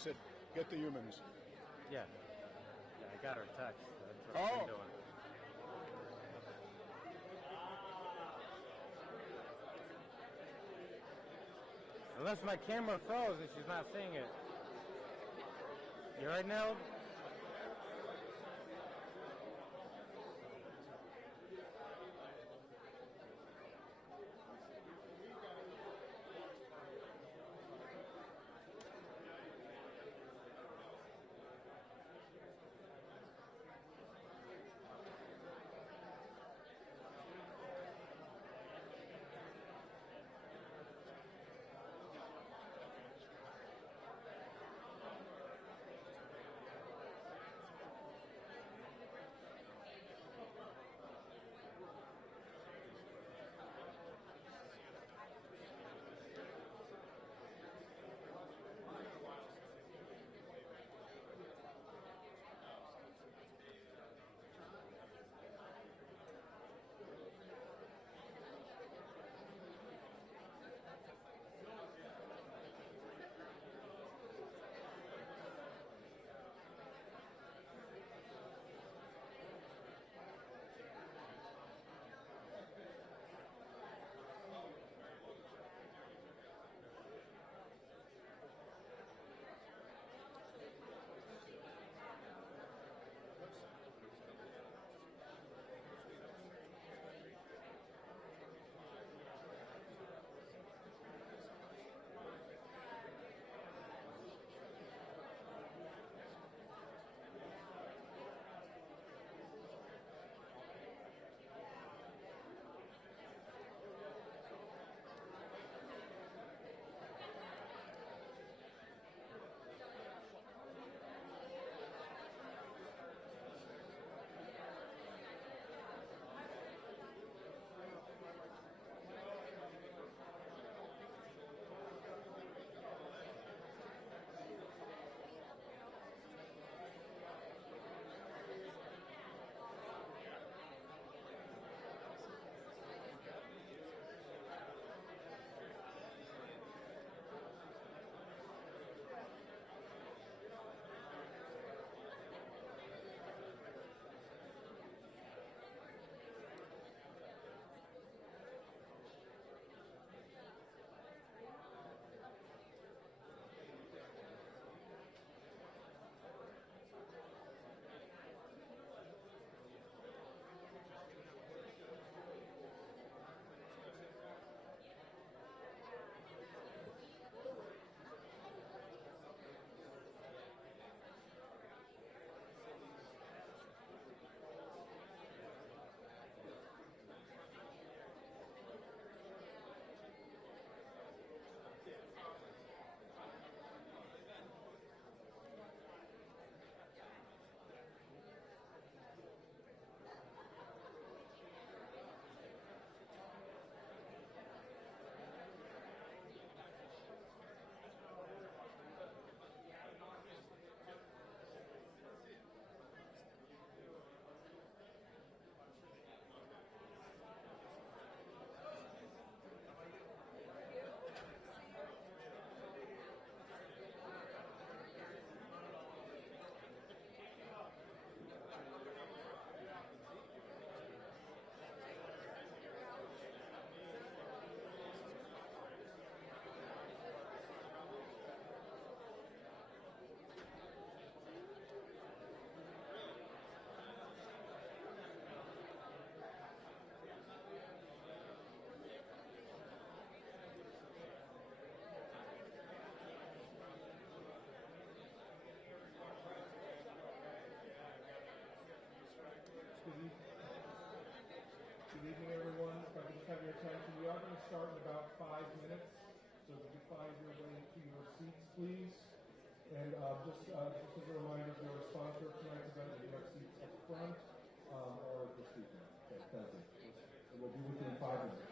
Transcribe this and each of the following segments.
said, get the humans. Yeah. Yeah, I got her text. That's what Oh. I'm doing. Unless my camera froze and she's not seeing it. You right now? Good evening, everyone. If I could just have your attention, we are going to start in about 5 minutes. So if you find your way to your seats, please. And just as a reminder, if you're a sponsor of tonight's event, you have seats up front or the speaker. Okay, thank you. And we'll be with you in 5 minutes.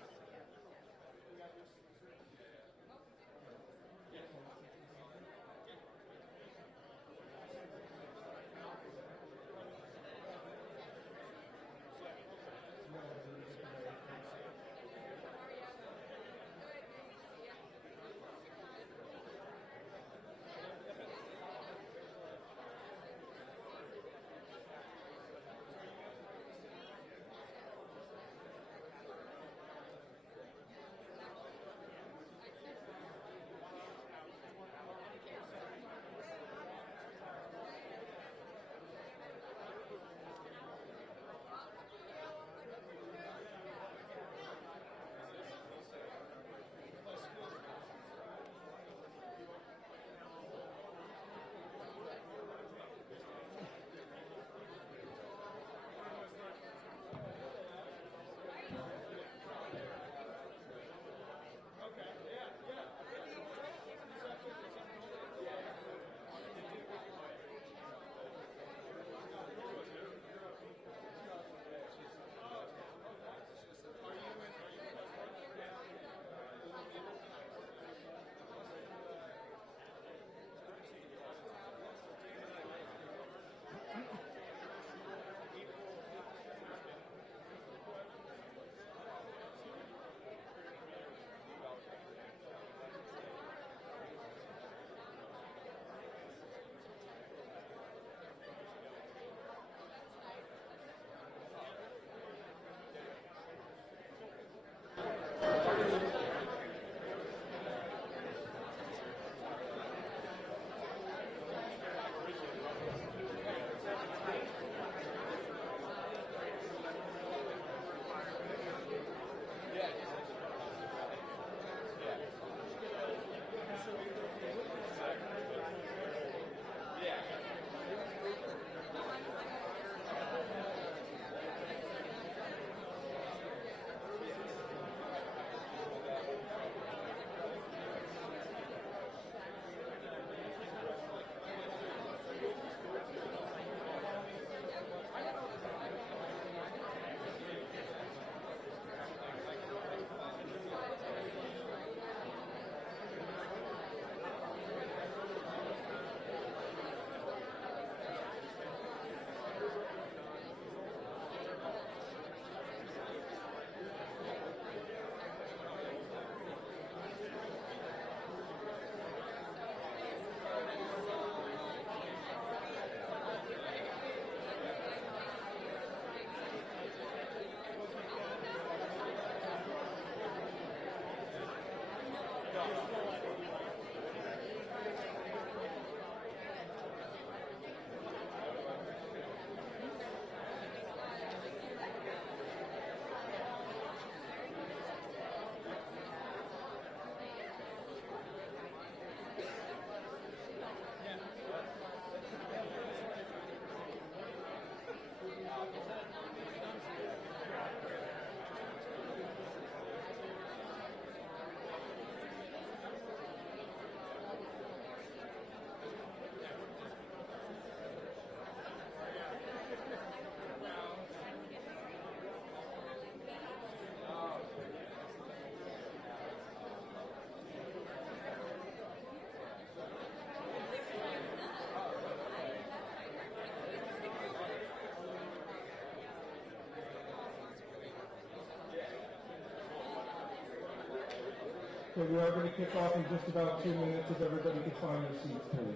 Okay, we are going to kick off in just about 2 minutes if everybody can find their seats, please.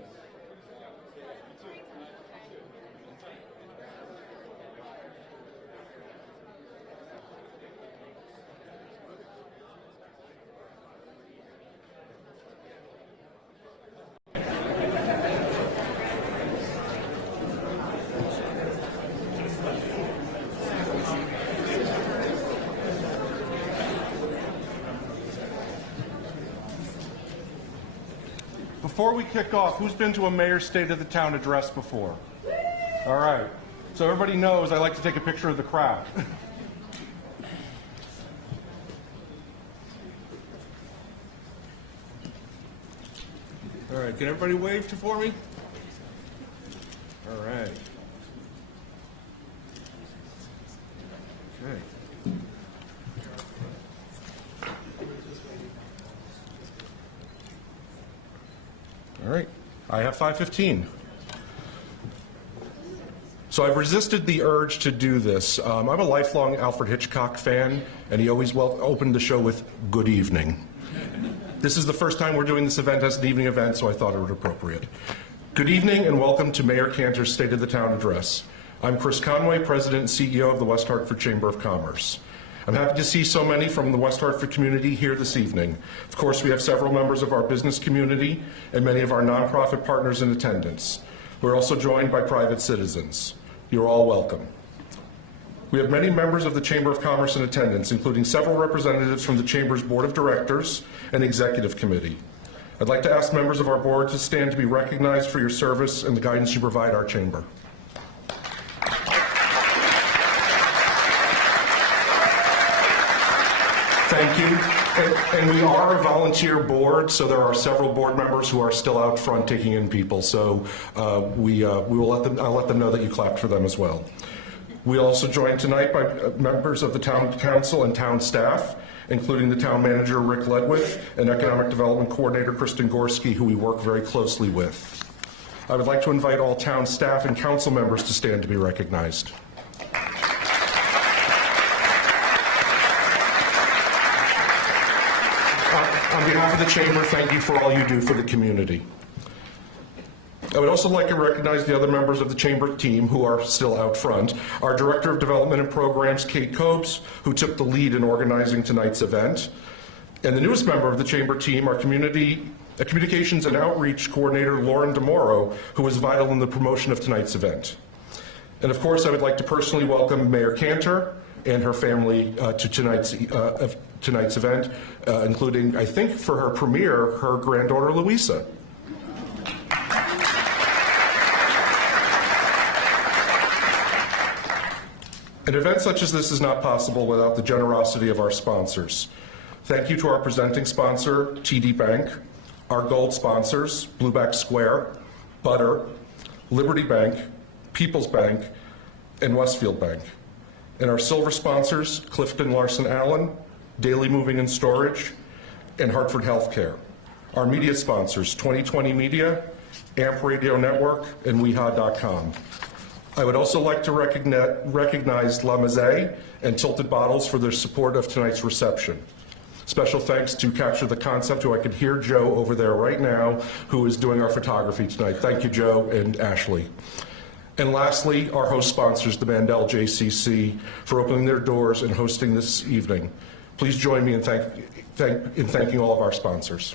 Before we kick off, who's been to a mayor's State of the Town address before? All right. So everybody knows I like to take a picture of the crowd. All right. Can everybody wave for me? All right. Okay. All right, I have 5:15. So I've resisted the urge to do this. I'm a lifelong Alfred Hitchcock fan, and he always opened the show with "Good evening." This is the first time we're doing this event as an evening event, so I thought it was appropriate. Good evening, and welcome to Mayor Cantor's State of the Town Address. I'm Chris Conway, President and CEO of the West Hartford Chamber of Commerce. I'm happy to see so many from the West Hartford community here this evening. Of course, we have several members of our business community and many of our nonprofit partners in attendance. We're also joined by private citizens. You're all welcome. We have many members of the Chamber of Commerce in attendance, including several representatives from the Chamber's Board of Directors and Executive Committee. I'd like to ask members of our board to stand to be recognized for your service and the guidance you provide our Chamber. Thank you. And we are a volunteer board, so there are several board members who are still out front taking in people. So I'll let them know that you clapped for them as well. We also joined tonight by members of the Town Council and town staff, including the Town Manager, Rick Ledwith, and Economic Development Coordinator, Kristen Gorski, who we work very closely with. I would like to invite all town staff and council members to stand to be recognized. On behalf of the Chamber, thank you for all you do for the community. I would also like to recognize the other members of the Chamber team who are still out front. Our Director of Development and Programs, Kate Copes, who took the lead in organizing tonight's event. And the newest member of the Chamber team, our Communications and Outreach Coordinator, Lauren DeMoro, who was vital in the promotion of tonight's event. And of course, I would like to personally welcome Mayor Cantor and her family to tonight's event, including, I think, for her premiere, her granddaughter, Louisa. An event such as this is not possible without the generosity of our sponsors. Thank you to our presenting sponsor, TD Bank, our gold sponsors, Blueback Square, Butter, Liberty Bank, People's Bank, and Westfield Bank. And our silver sponsors, Clifton Larson Allen, Daily Moving and Storage, and Hartford Healthcare. Our media sponsors, 2020 Media, AMP Radio Network, and weha.com. I would also like to recognize La Maze and Tilted Bottles for their support of tonight's reception. Special thanks to Capture the Concept, who I could hear Joe over there right now, who is doing our photography tonight. Thank you, Joe and Ashley. And lastly, our host sponsors, the Mandel JCC, for opening their doors and hosting this evening. Please join me in thanking all of our sponsors.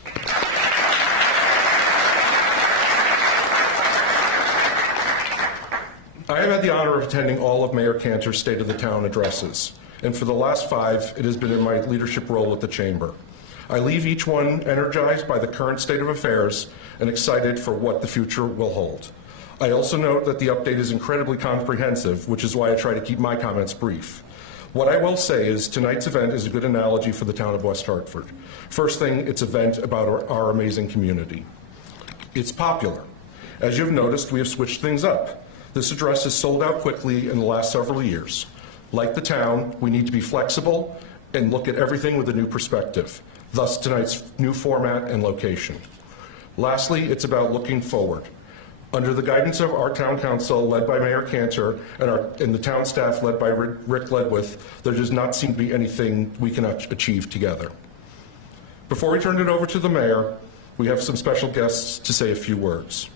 I have had the honor of attending all of Mayor Cantor's State of the Town addresses, and for the last 5, it has been in my leadership role at the Chamber. I leave each one energized by the current state of affairs and excited for what the future will hold. I also note that the update is incredibly comprehensive, which is why I try to keep my comments brief. What I will say is tonight's event is a good analogy for the town of West Hartford. First thing, it's an event about our amazing community. It's popular. As you've noticed, we have switched things up. This address has sold out quickly in the last several years. Like the town, we need to be flexible and look at everything with a new perspective, thus tonight's new format and location. Lastly, it's about looking forward. Under the guidance of our town council, led by Mayor Cantor, and the town staff, led by Rick Ledwith, there does not seem to be anything we cannot achieve together. Before we turn it over to the mayor, we have some special guests to say a few words.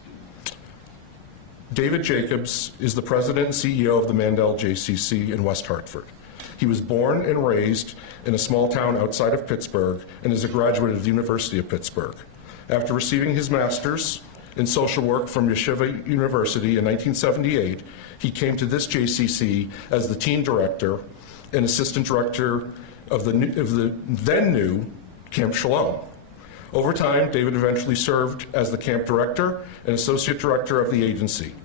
David Jacobs is the president and CEO of the Mandel JCC in West Hartford. He was born and raised in a small town outside of Pittsburgh and is a graduate of the University of Pittsburgh. After receiving his master's in social work from Yeshiva University in 1978, he came to this JCC as the teen director and assistant director of the then new Camp Shalom. Over time, David eventually served as the camp director and associate director of the agency.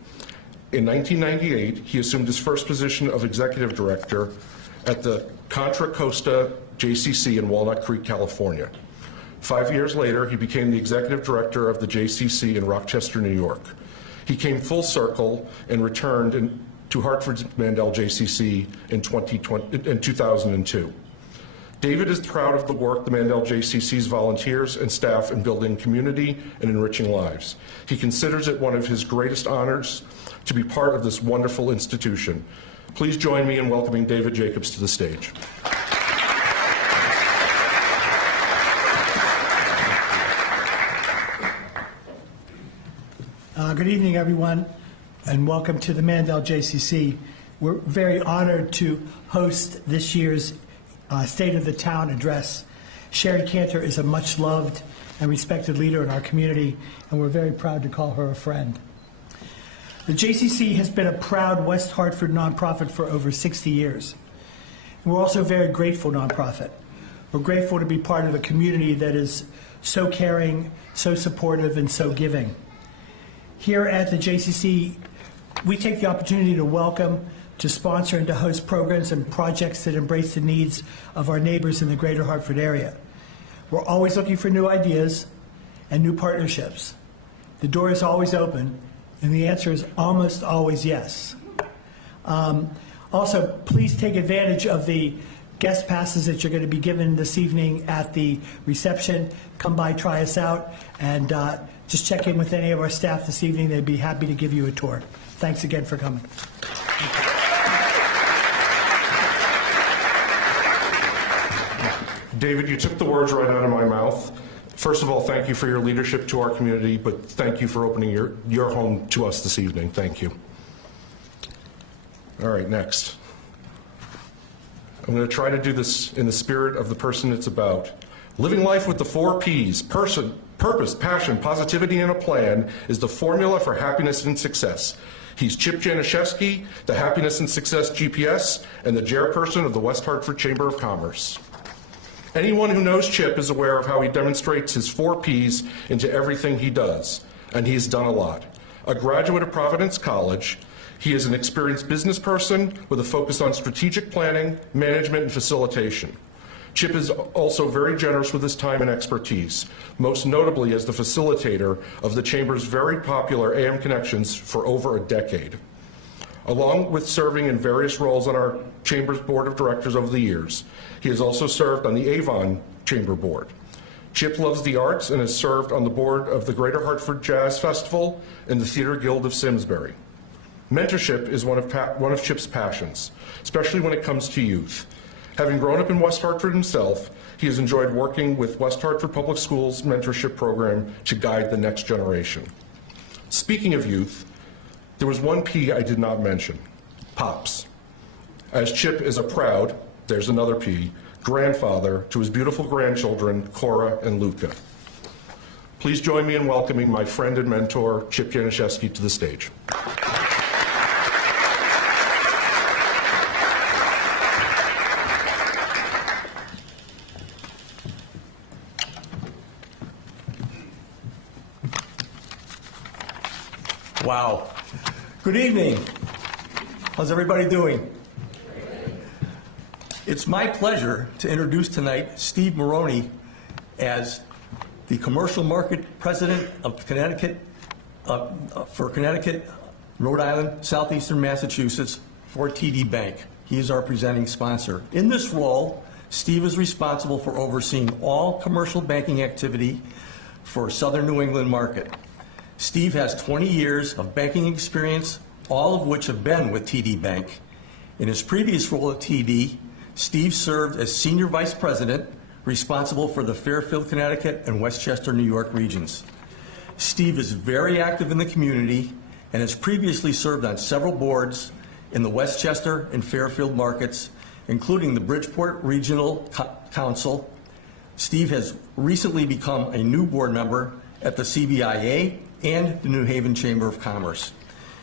In 1998, he assumed his first position of executive director at the Contra Costa JCC in Walnut Creek, California. 5 years later, he became the executive director of the JCC in Rochester, New York. He came full circle and returned to Hartford's Mandel JCC in 2002. David is proud of the work the Mandel JCC's volunteers and staff in building community and enriching lives. He considers it one of his greatest honors to be part of this wonderful institution. Please join me in welcoming David Jacobs to the stage. Good evening, everyone, and welcome to the Mandel JCC. We're very honored to host this year's State of the Town address. Shari Cantor is a much-loved and respected leader in our community, and we're very proud to call her a friend. The JCC has been a proud West Hartford nonprofit for over 60 years. And we're also a very grateful nonprofit. We're grateful to be part of a community that is so caring, so supportive, and so giving. Here at the JCC, we take the opportunity to welcome, to sponsor, and to host programs and projects that embrace the needs of our neighbors in the greater Hartford area. We're always looking for new ideas and new partnerships. The door is always open, and the answer is almost always yes. Also, please take advantage of the guest passes that you're going to be given this evening at the reception. Come by, try us out, and just check in with any of our staff this evening. They'd be happy to give you a tour. Thanks again for coming. David, you took the words right out of my mouth. First of all, thank you for your leadership to our community, but thank you for opening your home to us this evening. Thank you. All right, next. I'm going to try to do this in the spirit of the person it's about. Living life with the 4 Ps, purpose, passion, positivity, and a plan is the formula for happiness and success. He's Chip Januszewski, the Happiness and Success GPS, and the chairperson of the West Hartford Chamber of Commerce. Anyone who knows Chip is aware of how he demonstrates his 4 Ps into everything he does, and he's done a lot. A graduate of Providence College, he is an experienced business person with a focus on strategic planning, management, and facilitation. Chip is also very generous with his time and expertise, most notably as the facilitator of the Chamber's very popular AM Connections for over a decade. Along with serving in various roles on our Chamber's Board of Directors over the years, he has also served on the Avon Chamber Board. Chip loves the arts and has served on the board of the Greater Hartford Jazz Festival and the Theater Guild of Simsbury. Mentorship is one of Chip's passions, especially when it comes to youth. Having grown up in West Hartford himself, he has enjoyed working with West Hartford Public Schools' mentorship program to guide the next generation. Speaking of youth, there was one P I did not mention, Pops. As Chip is a proud, there's another P, grandfather to his beautiful grandchildren, Cora and Luca. Please join me in welcoming my friend and mentor, Chip Januszewski, to the stage. Wow. Good evening. How's everybody doing? It's my pleasure to introduce tonight Steve Maroney as the Commercial Market President of Connecticut, for Connecticut, Rhode Island, Southeastern Massachusetts for TD Bank. He is our presenting sponsor. In this role, Steve is responsible for overseeing all commercial banking activity for Southern New England market. Steve has 20 years of banking experience, all of which have been with TD Bank. In his previous role at TD, Steve served as Senior Vice President, responsible for the Fairfield, Connecticut, and Westchester, New York regions. Steve is very active in the community and has previously served on several boards in the Westchester and Fairfield markets, including the Bridgeport Regional Council. Steve has recently become a new board member at the CBIA and the New Haven Chamber of Commerce.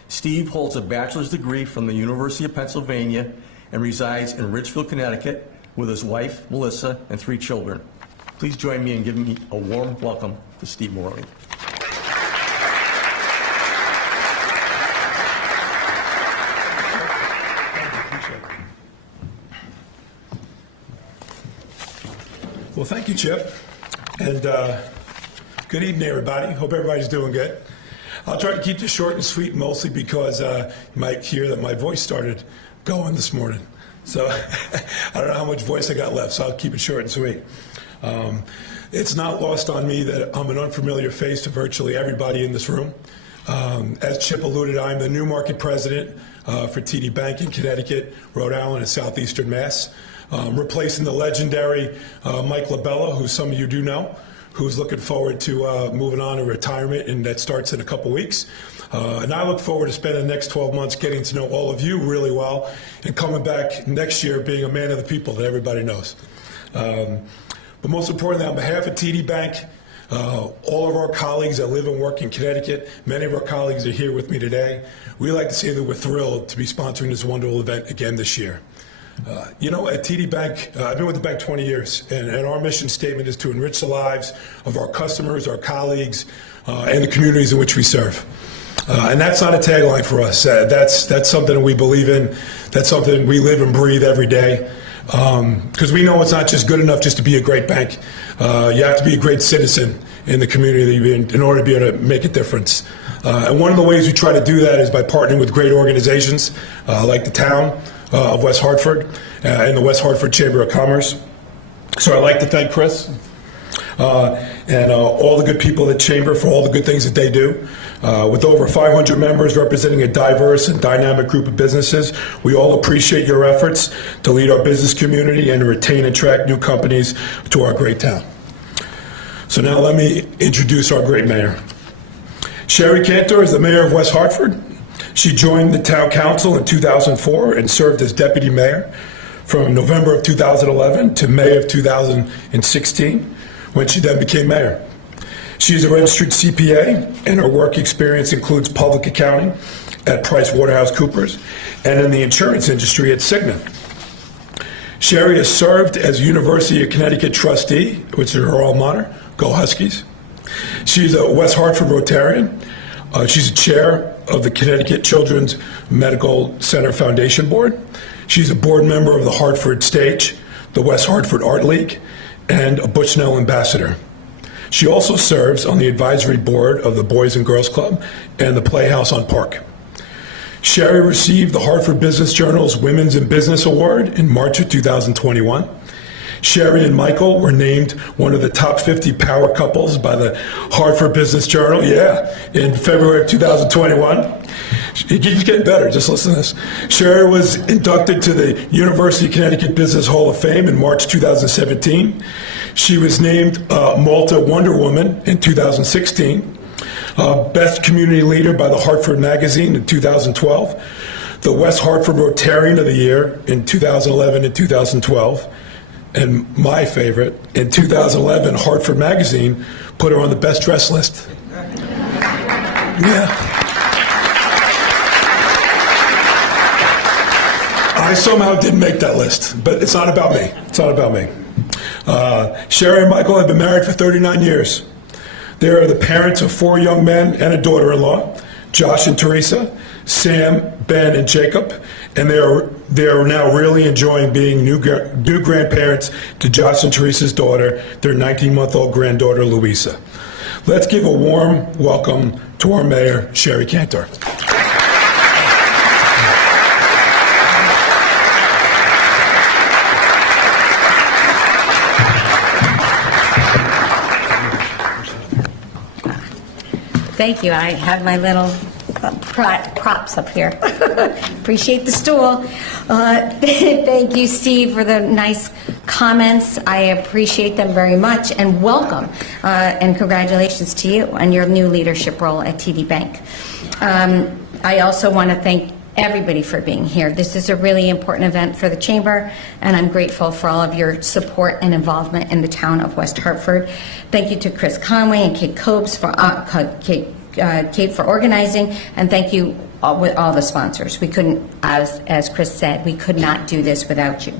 Steve holds a bachelor's degree from the University of Pennsylvania and resides in Ridgefield, Connecticut with his wife, Melissa, and 3 children. Please join me in giving me a warm welcome to Steve Maroney. Well, thank you, Chip. And good evening, everybody. Hope everybody's doing good. I'll try to keep this short and sweet, mostly because you might hear that my voice started going this morning. So I don't know how much voice I got left, so I'll keep it short and sweet. It's not lost on me that I'm an unfamiliar face to virtually everybody in this room. As Chip alluded, I'm the new market president for TD Bank in Connecticut, Rhode Island, and Southeastern Mass. Replacing the legendary Mike LaBella, who some of you do know, who's looking forward to moving on to retirement, and that starts in a couple weeks. And I look forward to spending the next 12 months getting to know all of you really well and coming back next year being a man of the people that everybody knows. But most importantly, on behalf of TD Bank, all of our colleagues that live and work in Connecticut, many of our colleagues are here with me today. We like to say that we're thrilled to be sponsoring this wonderful event again this year. You know, at TD Bank, I've been with the bank 20 years, and our mission statement is to enrich the lives of our customers, our colleagues, and the communities in which we serve. And that's not a tagline for us. That's something that we believe in. That's something we live and breathe every day. Because we know it's not just good enough just to be a great bank. You have to be a great citizen in the community that you're in order to be able to make a difference. And one of the ways we try to do that is by partnering with great organizations like the town of West Hartford and the West Hartford Chamber of Commerce. So I'd like to thank Chris and all the good people at Chamber for all the good things that they do. With over 500 members representing a diverse and dynamic group of businesses, we all appreciate your efforts to lead our business community and to retain and attract new companies to our great town. So now let me introduce our great mayor. Shari Cantor is the mayor of West Hartford. She joined the town council in 2004 and served as deputy mayor from November of 2011 to May of 2016, when she then became mayor. She is a registered CPA, and her work experience includes public accounting at PricewaterhouseCoopers and in the insurance industry at Cigna. Shari has served as University of Connecticut trustee, which is her alma mater. Go Huskies. She's a West Hartford Rotarian. She's a chair of the Connecticut Children's Medical Center Foundation Board. She's a board member of the Hartford Stage, the West Hartford Art League, and a Bushnell ambassador. She also serves on the advisory board of the Boys and Girls Club and the Playhouse on Park. Shari received the Hartford Business Journal's Women's in Business Award in March of 2021. Shari and Michael were named one of the top 50 power couples by the Hartford Business Journal, in February of 2021. It keeps getting better, just listen to this. Shari was inducted to the University of Connecticut Business Hall of Fame in March 2017. She was named Malta Wonder Woman in 2016, Best Community Leader by the Hartford Magazine in 2012, the West Hartford Rotarian of the Year in 2011 and 2012, and my favorite, in 2011, Hartford Magazine put her on the best dressed list. Yeah. I somehow didn't make that list, but it's not about me. It's not about me. Shari and Michael have been married for 39 years. They are the parents of 4 young men and a daughter-in-law, Josh and Teresa, Sam, Ben, and Jacob, and they are now really enjoying being new grandparents to Josh and Teresa's daughter, their 19-month-old granddaughter, Louisa. Let's give a warm welcome to our mayor, Shari Cantor. Thank you. I have my little props up here. Appreciate the stool. Thank you, Steve, for the nice comments. I appreciate them very much, and welcome. And congratulations to you on your new leadership role at TD Bank. I also want to thank everybody for being here. This is a really important event for the Chamber, and I'm grateful for all of your support and involvement in the town of West Hartford. Thank you to Chris Conway and Kate Copes for Kate for organizing, and thank you with all the sponsors. We couldn't, as Chris said, we could not do this without you.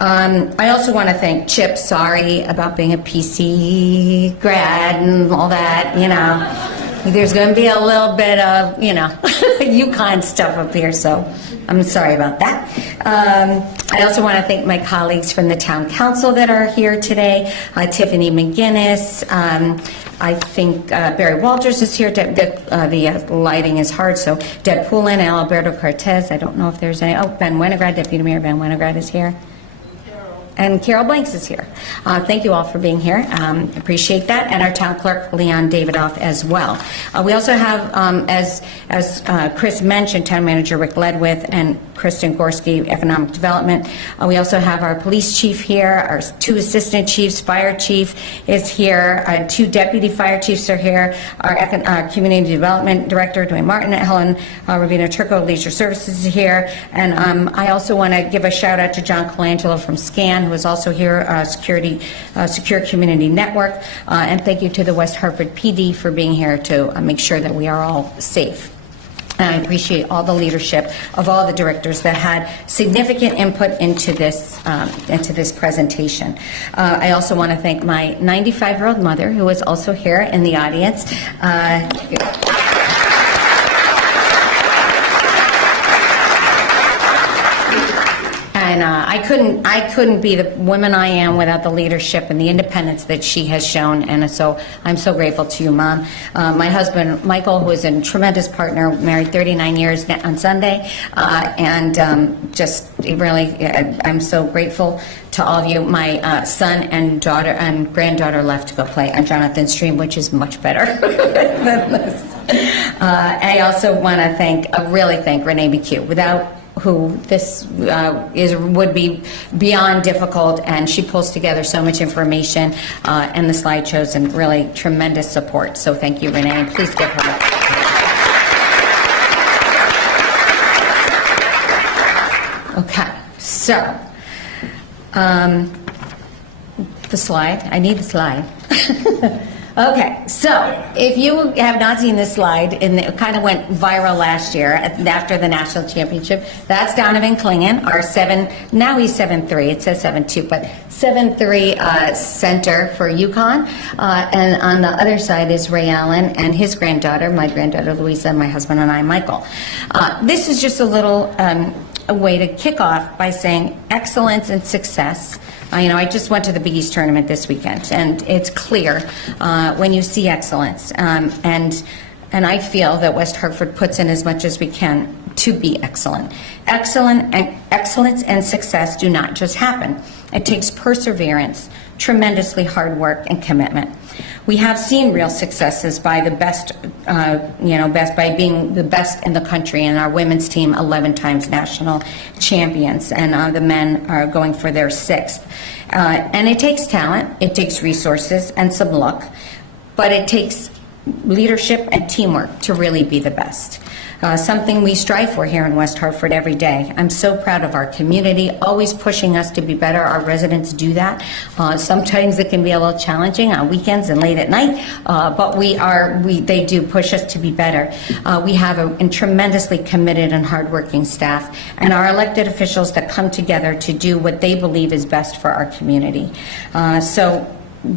I also want to thank Chip. Sorry about being a PC grad and all that, you know. There's going to be a little bit of, you know, UConn stuff up here, so I'm sorry about that. I also want to thank my colleagues from the Town Council that are here today, Tiffany McGinnis, I think Barry Walters is here. The lighting is hard, so Deb Poulin and Alberto Cortez. I don't know if there's any. Oh, Ben Winograd, Deputy Mayor Ben Winograd is here. And Carol Blanks is here. Thank you all for being here. Appreciate that. And our town clerk, Leon Davidoff, as well. We also have, as Chris mentioned, town manager Rick Ledwith and Kristen Gorski, economic development. We also have our police chief here, our 2 assistant chiefs, fire chief is here, 2 deputy fire chiefs are here, our community development director, Dwayne Martin, Helen Ravina Turco, leisure services is here. And I also want to give a shout out to John Colangelo from SCAN, who is also here, Secure Community Network. And thank you to the West Hartford PD for being here to make sure that we are all safe. And I appreciate all the leadership of all the directors that had significant input into this presentation. I also want to thank my 95-year-old mother, who is also here in the audience. And I couldn't be the woman I am without the leadership and the independence that she has shown, and so I'm so grateful to you, Mom. My husband, Michael, who is a tremendous partner, married 39 years on Sunday, and just really, I'm so grateful to all of you. My son and daughter and granddaughter left to go play on Jonathan Stream, which is much better than this. I also want to really thank Renee McHugh, without who this would be beyond difficult, and she pulls together so much information and the slideshows, and really tremendous support. So thank you, Renee, and please give her up. Okay, so the slide. I need the slide. Okay, so if you have not seen this slide, and it kind of went viral last year after the national championship, that's Donovan Clingan, our now he's 7'3", it says 7'2", but 7'3" center for UConn. And on the other side is Ray Allen and his granddaughter, my granddaughter Louisa, my husband and I, Michael. This is just a little a way to kick off by saying excellence and success. I just went to the Big East tournament this weekend, and it's clear when you see excellence. And I feel that West Hartford puts in as much as we can to be excellent. Excellence and success do not just happen. It takes perseverance, tremendously hard work, and commitment. We have seen real successes by the best, by being the best in the country, and our women's team 11 times national champions, and the men are going for their 6th. And it takes talent, it takes resources, and some luck, but it takes leadership and teamwork to really be the best. Something we strive for here in West Hartford every day. I'm so proud of our community, always pushing us to be better. Our residents do that. Sometimes it can be a little challenging on weekends and late at night, but they do push us to be better. We have a tremendously committed and hardworking staff, and our elected officials that come together to do what they believe is best for our community. So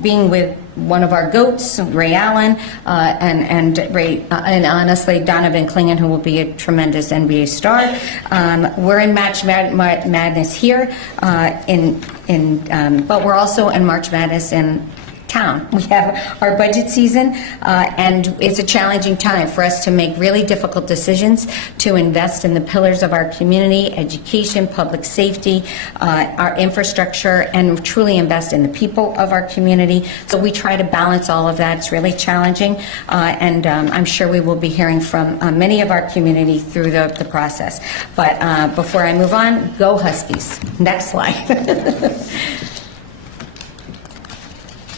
being with one of our GOATs, Ray Allen, and honestly Donovan Clingan, who will be a tremendous NBA star. We're in March Madness here, but we're also in March Madness in town. We have our budget season, and it's a challenging time for us to make really difficult decisions to invest in the pillars of our community: education, public safety, our infrastructure, and truly invest in the people of our community. So we try to balance all of that. It's really challenging, and I'm sure we will be hearing from many of our community through the process. But before I move on, go Huskies. Next slide.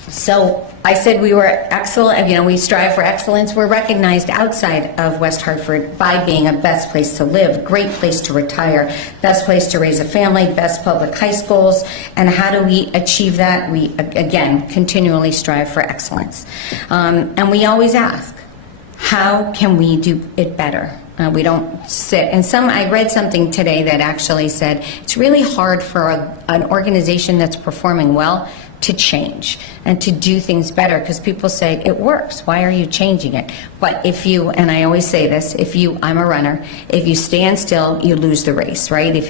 So I said we were excellent, we strive for excellence. We're recognized outside of West Hartford by being a best place to live, great place to retire, best place to raise a family, best public high schools. And how do we achieve that? We, again, continually strive for excellence. And we always ask, how can we do it better? We don't sit, and I read something today that actually said it's really hard for an organization that's performing well to change and to do things better, because people say it works, why are you changing it? But if you, and I always say this, I'm a runner, if you stand still, you lose the race, right? If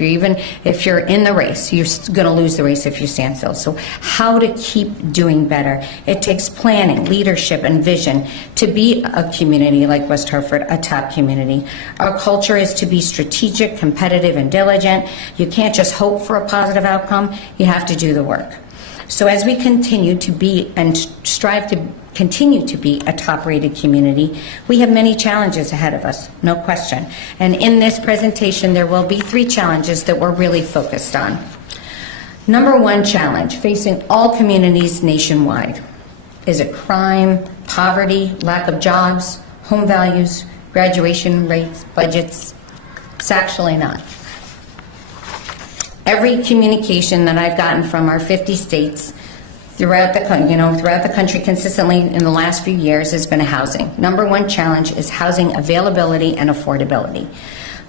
you're in the race, you're going to lose the race if you stand still. So how to keep doing better? It takes planning, leadership, and vision to be a community like West Hartford, a top community. Our culture is to be strategic, competitive, and diligent. You can't just hope for a positive outcome, you have to do the work. So as we continue to be and strive to continue to be a top-rated community, we have many challenges ahead of us, no question. And in this presentation, there will be 3 challenges that we're really focused on. Number 1 challenge facing all communities nationwide. Is it crime, poverty, lack of jobs, home values, graduation rates, budgets? It's actually not. Every communication that I've gotten from our 50 states throughout the country consistently in the last few years has been housing. Number 1 challenge is housing availability and affordability.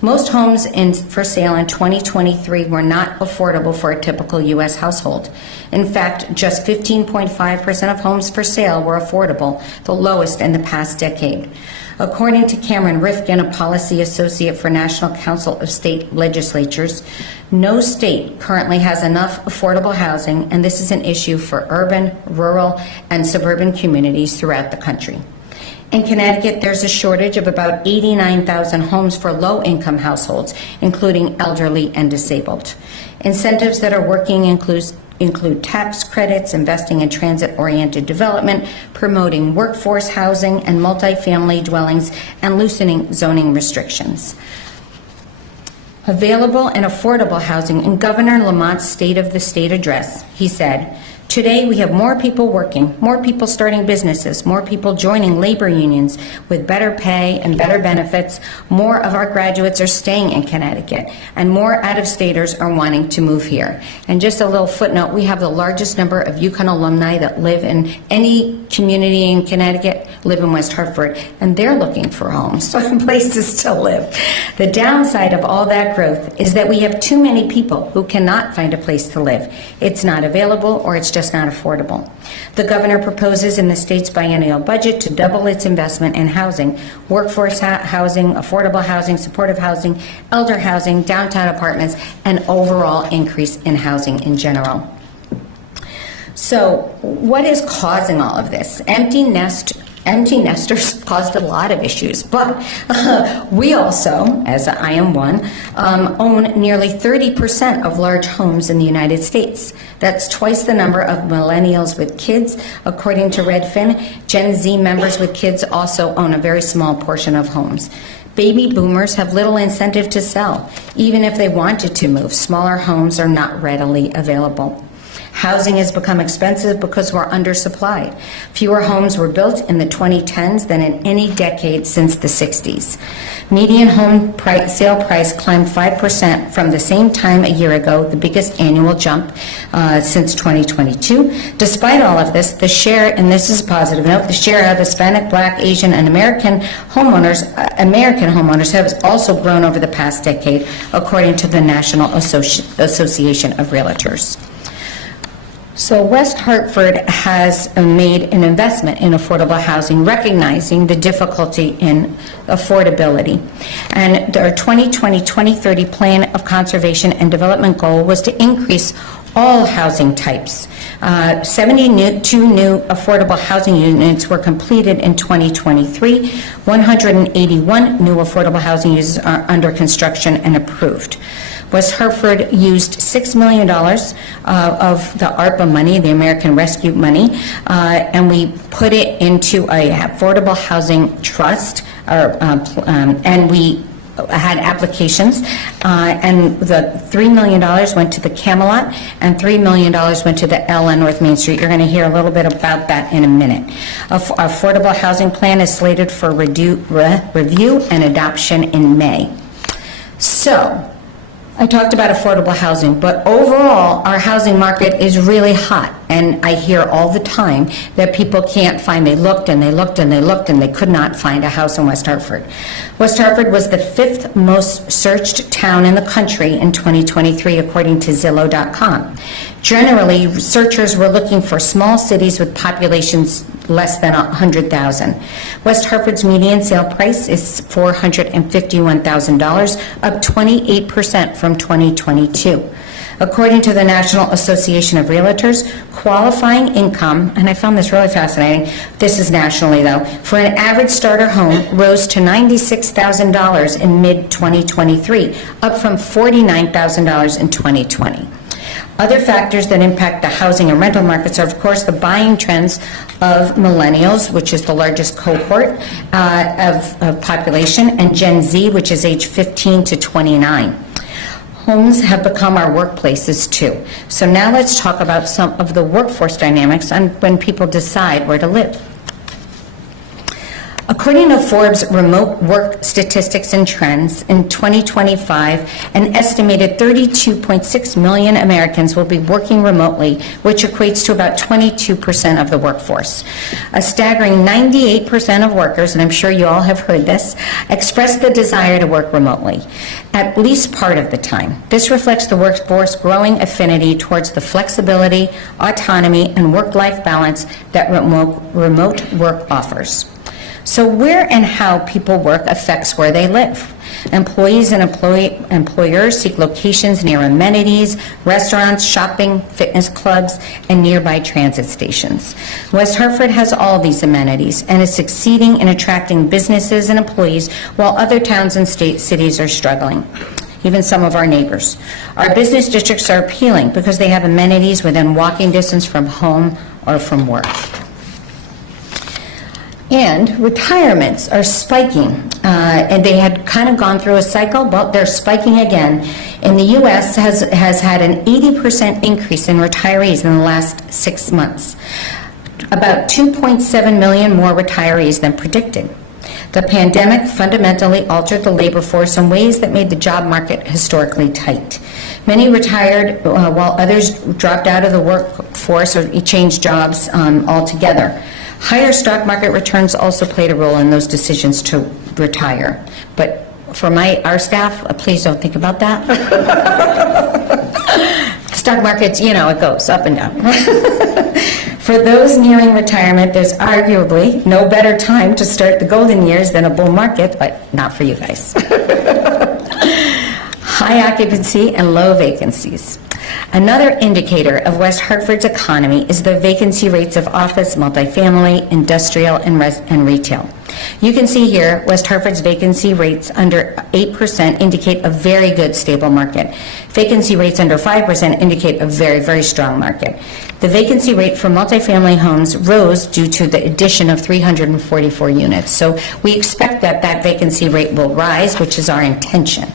Most homes for sale in 2023 were not affordable for a typical U.S. household. In fact, just 15.5% of homes for sale were affordable, the lowest in the past decade. According to Cameron Rifkin, a policy associate for National Council of State Legislatures, no state currently has enough affordable housing, and this is an issue for urban, rural, and suburban communities throughout the country. In Connecticut, there's a shortage of about 89,000 homes for low-income households, including elderly and disabled. Incentives that are working include tax credits, investing in transit-oriented development, promoting workforce housing and multifamily dwellings, and loosening zoning restrictions. Available and affordable housing. In Governor Lamont's State of the State address, he said, "Today we have more people working, more people starting businesses, more people joining labor unions with better pay and better benefits. More of our graduates are staying in Connecticut, and more out-of-staters are wanting to move here." And just a little footnote, we have the largest number of UConn alumni that live in any community in Connecticut, live in West Hartford, and they're looking for homes, places to live. The downside of all that growth is that we have too many people who cannot find a place to live. It's not available, or it's just not affordable. The governor proposes in the state's biennial budget to double its investment in housing: workforce housing, affordable housing, supportive housing, elder housing, downtown apartments, and overall increase in housing in general. So what is causing all of this? Empty nesters caused a lot of issues, but we also, as I am one, own nearly 30% of large homes in the United States. That's twice the number of millennials with kids. According to Redfin, Gen Z members with kids also own a very small portion of homes. Baby boomers have little incentive to sell. Even if they wanted to move, smaller homes are not readily available. Housing has become expensive because we're undersupplied. Fewer homes were built in the 2010s than in any decade since the 60s. Median home sale price climbed 5% from the same time a year ago, the biggest annual jump since 2022. Despite all of this, the share, and this is a positive note, the share of Hispanic, Black, Asian, and American homeowners have also grown over the past decade, according to the National Association of Realtors. So West Hartford has made an investment in affordable housing, recognizing the difficulty in affordability. And our 2020-2030 Plan of Conservation and Development goal was to increase all housing types. 72 new affordable housing units were completed in 2023. 181 new affordable housing units are under construction and approved. West Hartford used $6 million of the ARPA money, the American Rescue money, and we put it into a affordable housing trust, and we had applications, and the $3 million went to the Camelot, and $3 million went to the L on North Main Street. You're going to hear a little bit about that in a minute. Affordable housing plan is slated for review and adoption in May. So, I talked about affordable housing, but overall, our housing market is really hot, and I hear all the time that people can't find, they looked and they looked and they looked and they could not find a house in West Hartford. West Hartford was the 5th most searched town in the country in 2023, according to Zillow.com. Generally, searchers were looking for small cities with populations less than 100,000. West Hartford's median sale price is $451,000, up 28% from 2022. According to the National Association of Realtors, qualifying income, and I found this really fascinating, this is nationally though, for an average starter home rose to $96,000 in mid-2023, up from $49,000 in 2020. Other factors that impact the housing and rental markets are, of course, the buying trends of millennials, which is the largest cohort of population, and Gen Z, which is age 15 to 29. Homes have become our workplaces too. So now let's talk about some of the workforce dynamics and when people decide where to live. According to Forbes' remote work statistics and trends, in 2025, an estimated 32.6 million Americans will be working remotely, which equates to about 22% of the workforce. A staggering 98% of workers, and I'm sure you all have heard this, express the desire to work remotely, at least part of the time. This reflects the workforce growing affinity towards the flexibility, autonomy, and work-life balance that remote work offers. So where and how people work affects where they live. Employees and employers seek locations near amenities, restaurants, shopping, fitness clubs, and nearby transit stations. West Hartford has all these amenities and is succeeding in attracting businesses and employees while other towns and cities are struggling. Even some of our neighbors. Our business districts are appealing because they have amenities within walking distance from home or from work. And retirements are spiking, and they had kind of gone through a cycle, but they're spiking again. In the U.S. has had an 80% increase in retirees in the last 6 months, about 2.7 million more retirees than predicted. The pandemic fundamentally altered the labor force in ways that made the job market historically tight. Many retired while others dropped out of the workforce or changed jobs altogether. Higher stock market returns also played a role in those decisions to retire. But for our staff, please don't think about that. Stock markets, it goes up and down. For those nearing retirement, there's arguably no better time to start the golden years than a bull market, but not for you guys. High occupancy and low vacancies. Another indicator of West Hartford's economy is the vacancy rates of office, multifamily, industrial, and retail. You can see here West Hartford's vacancy rates under 8% indicate a very good, stable market. Vacancy rates under 5% indicate a very, very strong market. The vacancy rate for multifamily homes rose due to the addition of 344 units. So we expect that vacancy rate will rise, which is our intention.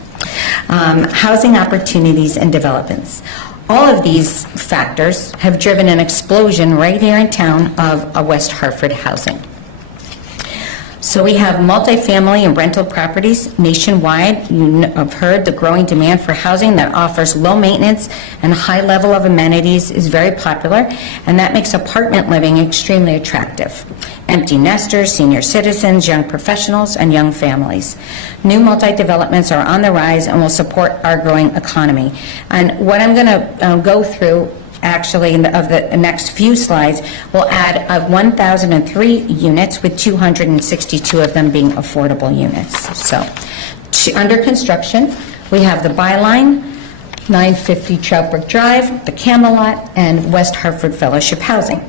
Housing opportunities and developments. All of these factors have driven an explosion right here in town of West Hartford housing. So we have multifamily and rental properties nationwide. You have heard the growing demand for housing that offers low maintenance and a high level of amenities is very popular, and that makes apartment living extremely attractive. Empty nesters, senior citizens, young professionals, and young families. New multi-developments are on the rise and will support our growing economy. And what I'm going to go through actually of the next few slides will add 1,003 units, with 262 of them being affordable units. So under construction, we have the Byline, 950 Troutbrook Drive, the Camelot, and West Hartford Fellowship Housing.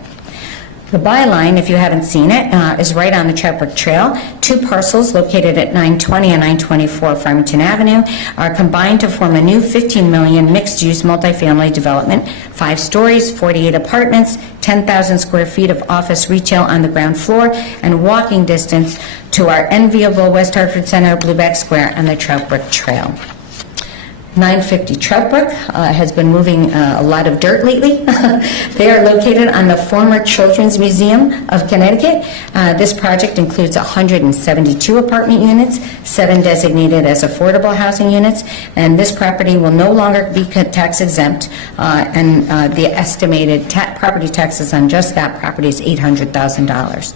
The byline, if you haven't seen it, is right on the Troutbrook Trail. Two parcels located at 920 and 924 Farmington Avenue are combined to form a new $15 million mixed-use multifamily development, 5 stories, 48 apartments, 10,000 square feet of office retail on the ground floor, and walking distance to our enviable West Hartford Center, Blueback Square, and the Troutbrook Trail. 950 Troutbrook has been moving a lot of dirt lately. They are located on the former Children's Museum of Connecticut. This project includes 172 apartment units, 7 designated as affordable housing units, and this property will no longer be tax exempt, and the estimated property taxes on just that property is $800,000.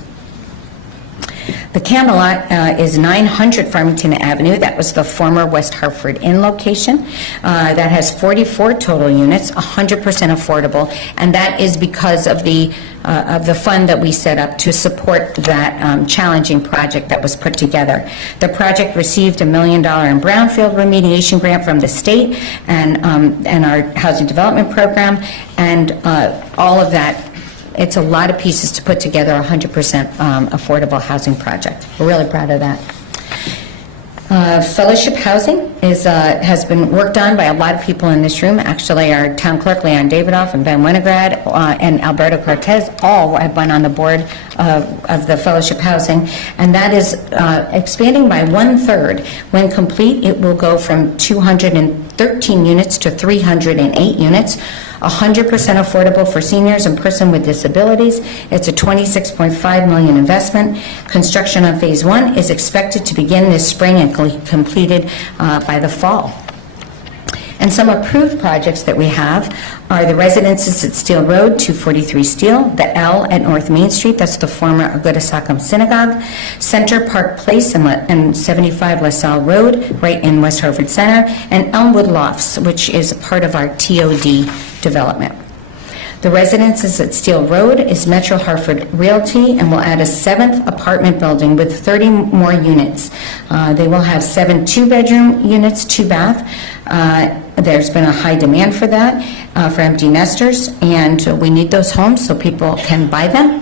The Camelot is 900 Farmington Avenue. That was the former West Hartford Inn location. That has 44 total units, 100% affordable, and that is because of the fund that we set up to support that challenging project that was put together. The project received $1 million in brownfield remediation grant from the state and our housing development program, and all of that. It's a lot of pieces to put together a 100% affordable housing project. We're really proud of that. Fellowship Housing has been worked on by a lot of people in this room. Actually, our town clerk, Leon Davidoff, and Ben Winograd, and Alberto Cortez all have been on the board of the Fellowship Housing, and that is expanding by 1/3. When complete, it will go from 213 units to 308 units. 100% affordable for seniors and person with disabilities. It's a $26.5 million investment. Construction on Phase 1 is expected to begin this spring and completed by the fall. And some approved projects that we have are the residences at Steel Road, 243 Steel, the L at North Main Street, that's the former Agudasakum Synagogue, Center Park Place and 75 LaSalle Road, right in West Hartford Center, and Elmwood Lofts, which is part of our TOD development. The residences at Steel Road is Metro Hartford Realty and will add a 7th apartment building with 30 more units. They will have 7 2-bedroom units, 2-bath. There's been a high demand for that, for empty nesters, and we need those homes so people can buy them.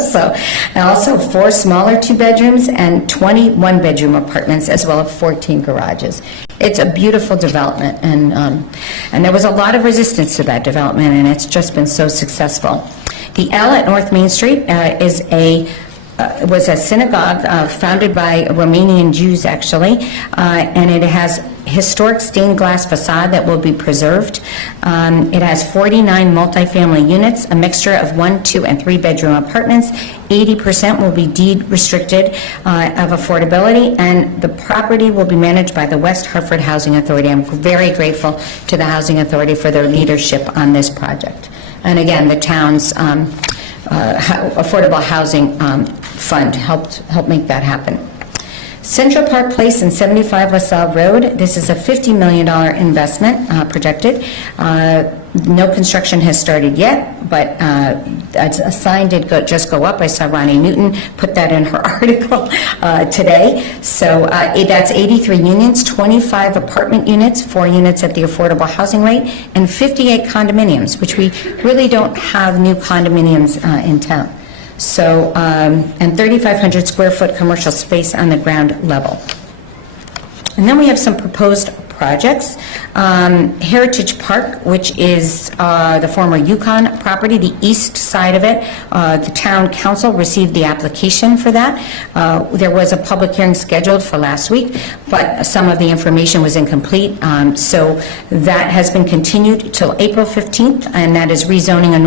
So, and also 4 smaller 2-bedrooms and 20 1-bedroom apartments, as well as 14 garages. It's a beautiful development, and there was a lot of resistance to that development, and it's just been so successful. The L at North Main Street was a synagogue founded by Romanian Jews, actually, and it has historic stained glass facade that will be preserved. It has 49 multifamily units, a mixture of 1, 2, and 3-bedroom apartments. 80% will be deed restricted of affordability, and the property will be managed by the West Hartford Housing Authority. I'm very grateful to the Housing Authority for their leadership on this project. And again, the town's affordable housing fund helped make that happen. Central Park Place and 75 LaSalle Road, this is a $50 million investment projected. No construction has started yet, but a sign did just go up. I saw Ronnie Newton put that in her article today. So that's 83 units, 25 apartment units, 4 units at the affordable housing rate, and 58 condominiums, which we really don't have new condominiums in town. So, and 3,500 square foot commercial space on the ground level. And then we have some proposed projects. Heritage Park, which is the former Yukon property, the east side of it, the town council received the application for that. There was a public hearing scheduled for last week, but some of the information was incomplete, so that has been continued till April 15th, and that is rezoning a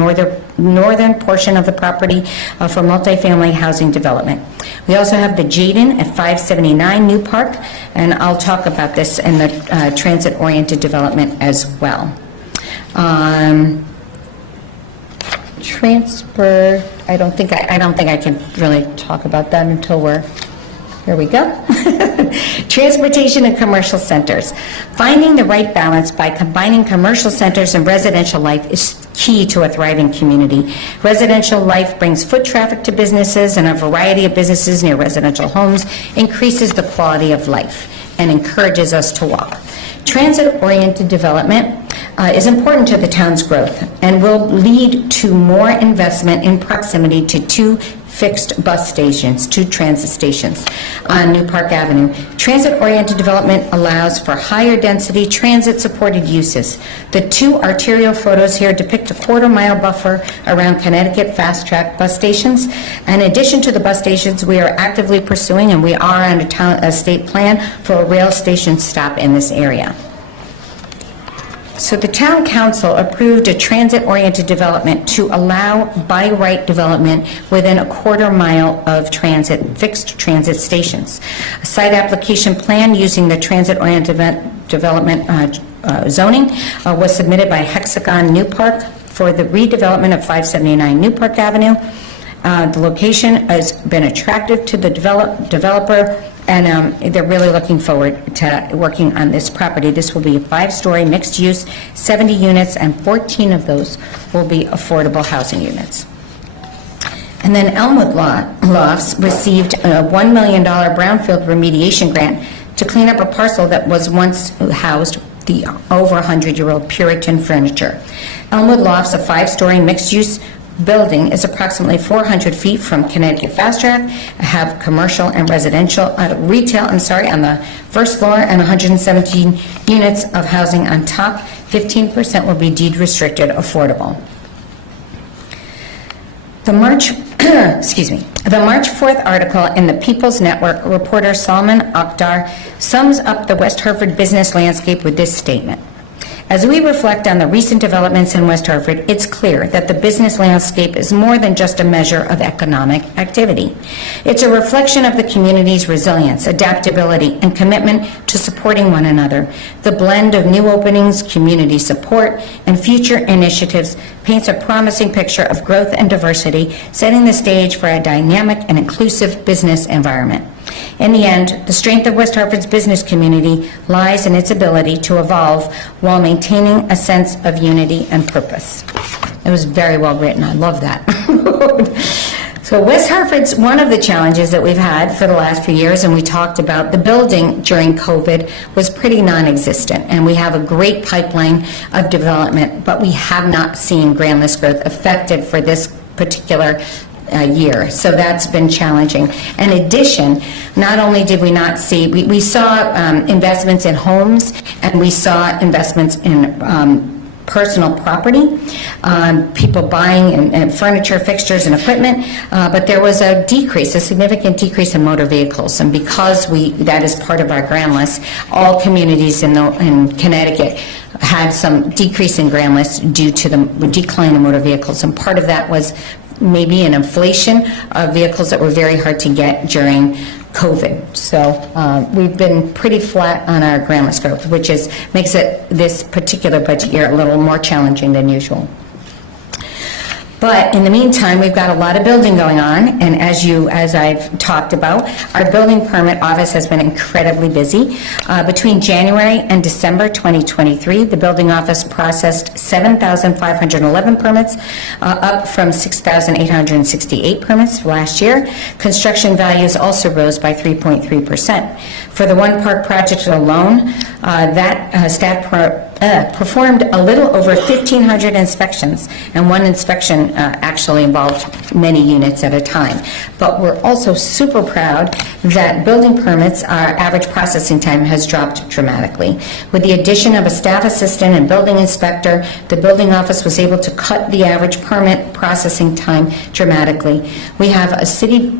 northern portion of the property for multifamily housing development. We also have the Jaden at 579 New Park, and I'll talk about this in the transit-oriented development as well. Transfer, I don't think I can really talk about that until here we go. Transportation and commercial centers. Finding the right balance by combining commercial centers and residential life is key to a thriving community. Residential life brings foot traffic to businesses, and a variety of businesses near residential homes increases the quality of life and encourages us to walk. Transit-oriented development is important to the town's growth and will lead to more investment in proximity to two fixed bus stations, two transit stations on New Park Avenue. Transit-oriented development allows for higher density transit-supported uses. The two arterial photos here depict a quarter-mile buffer around Connecticut fast-track bus stations. In addition to the bus stations, we are actively pursuing, and we are on a state plan for a rail station stop in this area. So the town council approved a transit-oriented development to allow by right development within a quarter mile of fixed transit stations. A site application plan using the transit-oriented development zoning was submitted by Hexagon New Park for the redevelopment of 579 New Park Avenue. The location has been attractive to the developer, and they're really looking forward to working on this property. This will be a 5-story mixed use, 70 units, and 14 of those will be affordable housing units. And then Elmwood Lofts received a $1 million brownfield remediation grant to clean up a parcel that was once housed the over 100-year-old Puritan furniture. Elmwood Lofts, a 5-story mixed use building, is approximately 400 feet from Connecticut Fast Track, have commercial and residential, retail, on the first floor, and 117 units of housing on top. 15% will be deed restricted affordable. The March 4th article in the People's Network, reporter Salman Akhtar sums up the West Hartford business landscape with this statement. As we reflect on the recent developments in West Hartford, it's clear that the business landscape is more than just a measure of economic activity. It's a reflection of the community's resilience, adaptability, and commitment to supporting one another. The blend of new openings, community support, and future initiatives paints a promising picture of growth and diversity, setting the stage for a dynamic and inclusive business environment. In the end, the strength of West Hartford's business community lies in its ability to evolve while maintaining a sense of unity and purpose. It was very well written. I love that. So West Hartford's one of the challenges that we've had for the last few years, and we talked about the building during COVID was pretty non-existent, and we have a great pipeline of development, but we have not seen grand list growth effective for this particular year. So that's been challenging. In addition, not only did we not see, we saw investments in homes, and we saw investments in personal property, people buying and furniture, fixtures, and equipment, but there was a significant decrease in motor vehicles. And because that is part of our grand list, all communities in Connecticut had some decrease in grand list due to the decline in motor vehicles. And part of that was maybe an inflation of vehicles that were very hard to get during COVID. So we've been pretty flat on our grand list growth, which makes this particular budget year a little more challenging than usual. But in the meantime, we've got a lot of building going on, and as I've talked about, our building permit office has been incredibly busy. Between January and December 2023, the building office processed 7,511 permits, up from 6,868 permits last year. Construction values also rose by 3.3%. For the One Park project alone, that staff performed a little over 1,500 inspections, and one inspection actually involved many units at a time. But we're also super proud that building permits, our average processing time has dropped dramatically. With the addition of a staff assistant and building inspector, the building office was able to cut the average permit processing time dramatically. We have a Civic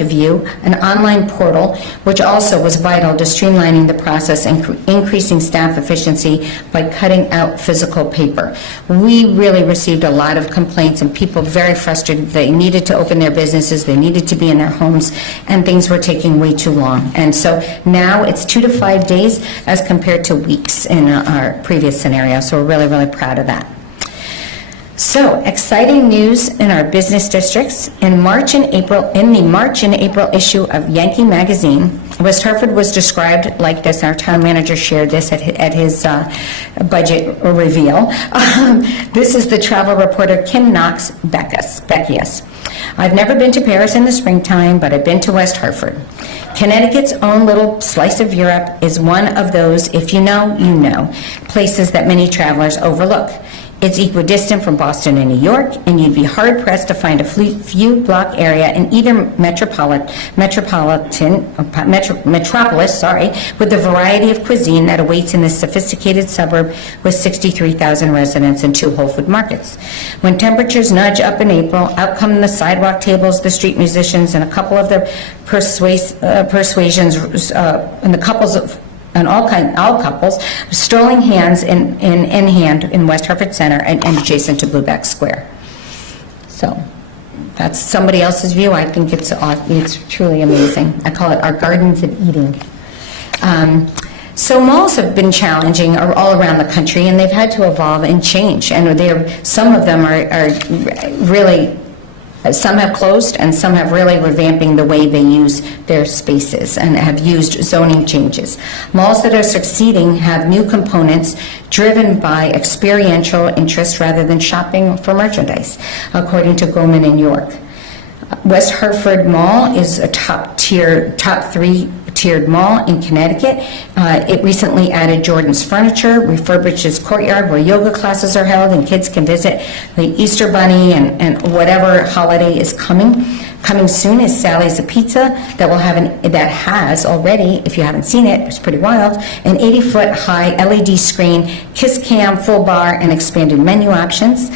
View, an online portal, which also was vital to streamlining the process and increasing staff efficiency by cutting out physical paper. We really received a lot of complaints and people very frustrated. They needed to open their businesses, they needed to be in their homes, and things were taking way too long. And so now it's 2 to 5 days as compared to weeks in our previous scenario. So we're really, really proud of that. So, exciting news in our business districts. In the March and April issue of Yankee Magazine, West Hartford was described like this. Our town manager shared this at his budget reveal. This is the travel reporter Kim Knox Beckius. I've never been to Paris in the springtime, but I've been to West Hartford. Connecticut's own little slice of Europe is one of those, if you know, you know, places that many travelers overlook. It's equidistant from Boston and New York, and you'd be hard-pressed to find a few block area in either metropolis, with the variety of cuisine that awaits in this sophisticated suburb with 63,000 residents and 2 Whole Food markets. When temperatures nudge up in April, out come the sidewalk tables, the street musicians, and a couple of the persuasions, and the couples of all couples, strolling hands in hand in West Hartford Center and adjacent to Blueback Square. So that's somebody else's view. I think it's truly amazing. I call it our gardens of Eden. So malls have been challenging all around the country, and they've had to evolve and change. And some of them are really. Some have closed, and some have really revamping the way they use their spaces and have used zoning changes. Malls that are succeeding have new components driven by experiential interest rather than shopping for merchandise, according to Goldman and York. West Hartford Mall is a top 3-tiered mall in Connecticut. It recently added Jordan's Furniture, refurbished its courtyard where yoga classes are held and kids can visit the Easter Bunny and whatever holiday is coming. Coming soon is Sally's a Pizza that has already, if you haven't seen it, it's pretty wild, an 80-foot high LED screen, kiss cam, full bar, and expanded menu options.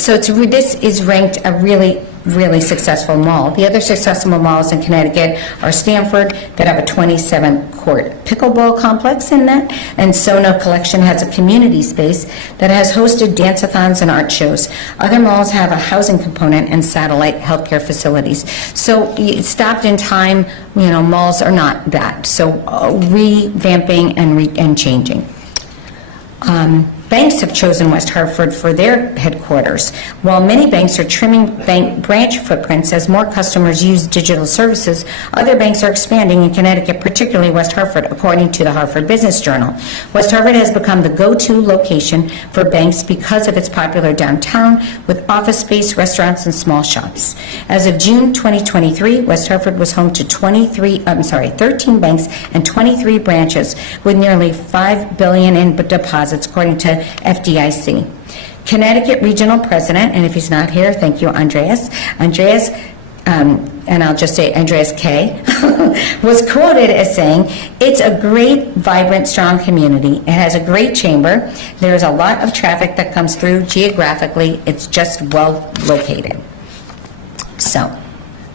So this is ranked a really successful mall. The other successful malls in Connecticut are Stamford, that have a 27-court pickleball complex in that, and Sono Collection has a community space that has hosted dance-a-thons and art shows. Other malls have a housing component and satellite healthcare facilities. So stopped in time, malls are not that. So revamping and changing. Banks have chosen West Hartford for their headquarters. While many banks are trimming bank branch footprints as more customers use digital services, other banks are expanding in Connecticut, particularly West Hartford, according to the Hartford Business Journal. West Hartford has become the go-to location for banks because of its popular downtown with office space, restaurants, and small shops. As of June 2023, West Hartford was home to 13 banks and 23 branches with nearly $5 billion in deposits, according to FDIC. Connecticut Regional President, and if he's not here, thank you, Andreas, and I'll just say Andreas K., was quoted as saying, "It's a great, vibrant, strong community. It has a great chamber. There's a lot of traffic that comes through geographically. It's just well located." So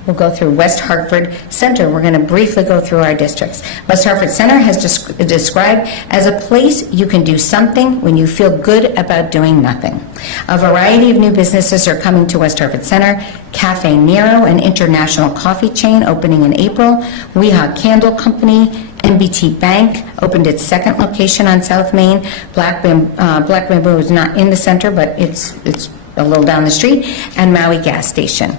we'll go through West Hartford Center. We're going to briefly go through our districts. West Hartford Center has described as a place you can do something when you feel good about doing nothing. A variety of new businesses are coming to West Hartford Center. Cafe Nero, an international coffee chain, opening in April. Weha Candle Company. MBT Bank opened its second location on South Main. Black Bamboo is not in the center, but it's a little down the street. And Maui Gas Station.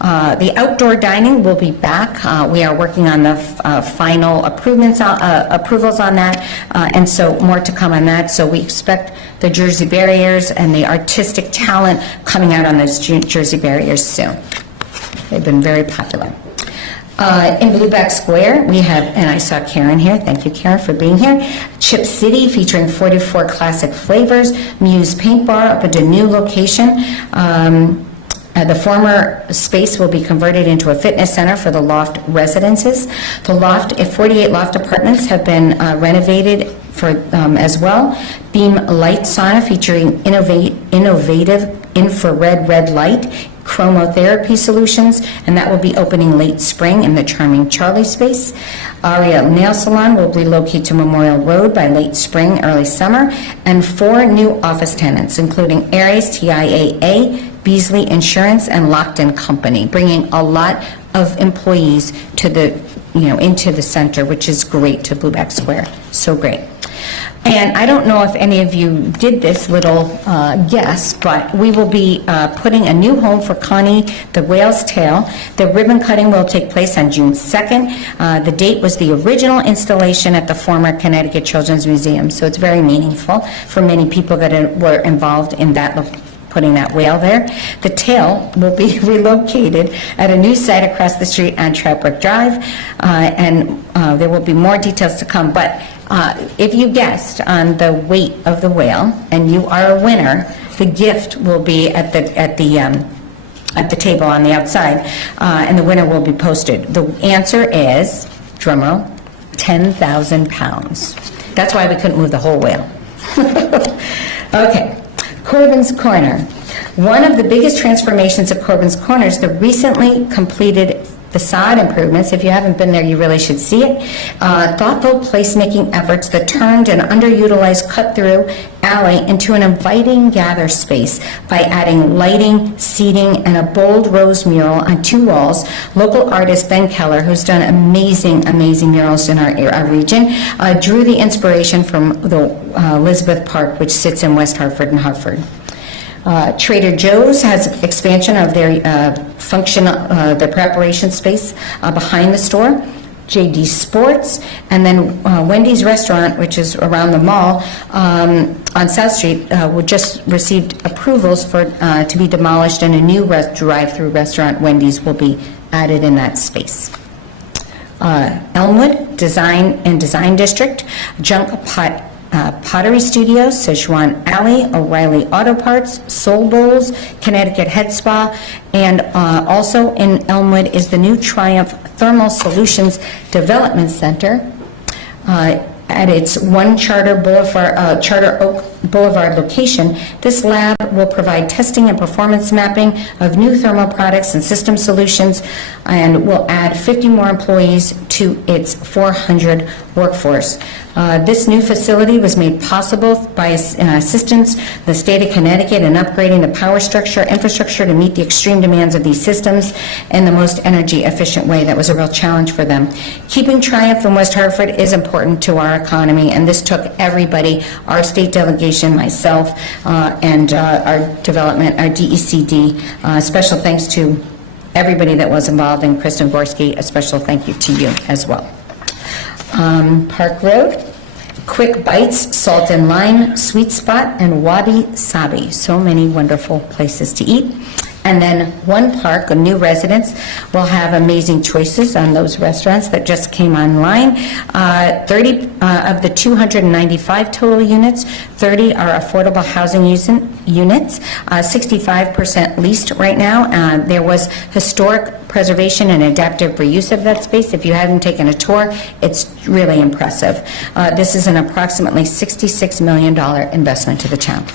The outdoor dining will be back. We are working on the final approvals on that, and so more to come on that. So we expect the Jersey barriers and the artistic talent coming out on those Jersey barriers soon. They've been very popular. In Blueback Square, we have, and I saw Karen here, thank you, Karen, for being here, Chip City, featuring 44 classic flavors, Muse Paint Bar up at a new location. The former space will be converted into a fitness center for the Loft residences. The Loft, 48 Loft apartments have been renovated for as well. Beam Light Sauna featuring innovative infrared red light chromotherapy solutions, and that will be opening late spring in the charming Charlie space. Aria Nail Salon will relocate to Memorial Road by late spring, early summer, and 4 new office tenants, including Aries, TIAA, Beasley Insurance, and Lockton Company, bringing a lot of employees to the, into the center, which is great, to Blueback Square. So great. And I don't know if any of you did this little guess, but we will be putting a new home for Connie the whale's tail. The ribbon cutting will take place on June 2nd. The date was the original installation at the former Connecticut Children's Museum, so it's very meaningful for many people that were involved in that, putting that whale there. The tail will be relocated at a new site across the street on Troutbrook Drive, and there will be more details to come, but if you guessed on the weight of the whale and you are a winner, the gift will be at the table on the outside, and the winner will be posted. The answer is, drumroll, 10,000 pounds. That's why we couldn't move the whole whale. Okay, Corbin's Corner. One of the biggest transformations of Corbin's Corner is the recently completed facade improvements. If you haven't been there, you really should see it. Thoughtful placemaking efforts that turned an underutilized cut-through alley into an inviting gather space by adding lighting, seating, and a bold rose mural on 2 walls. Local artist Ben Keller, who's done amazing murals in our region, drew the inspiration from the Elizabeth Park, which sits in West Hartford and Hartford. Trader Joe's has expansion of their their preparation space behind the store. JD Sports, and then Wendy's Restaurant, which is around the mall on South Street, just received approvals for to be demolished, and a new drive-through restaurant, Wendy's, will be added in that space. Elmwood Design District, Pottery Studios, Sichuan Alley, O'Reilly Auto Parts, Soul Bowls, Connecticut Head Spa, and also in Elmwood is the new Triumph Thermal Solutions Development Center. At its One Charter Oak Boulevard location, this lab will provide testing and performance mapping of new thermal products and system solutions, and will add 50 more employees to its 400 workforce. This new facility was made possible by assistance of the state of Connecticut in upgrading the power infrastructure to meet the extreme demands of these systems in the most energy efficient way. That was a real challenge for them. Keeping Triumph in West Hartford is important to our economy, and this took everybody, our state delegation, myself, and our development, our DECD. Special thanks to everybody that was involved, and Kristen Gorski, a special thank you to you as well. Park Road, Quick Bites, Salt and Lime, Sweet Spot, and Wabi Sabi. So many wonderful places to eat. And then One Park, a new residence, will have amazing choices on those restaurants that just came online. 30 of the 295 total units, 30 are affordable housing units, 65% leased right now. There was historic preservation and adaptive reuse of that space. If you haven't taken a tour, it's really impressive. This is an approximately $66 million investment to the town.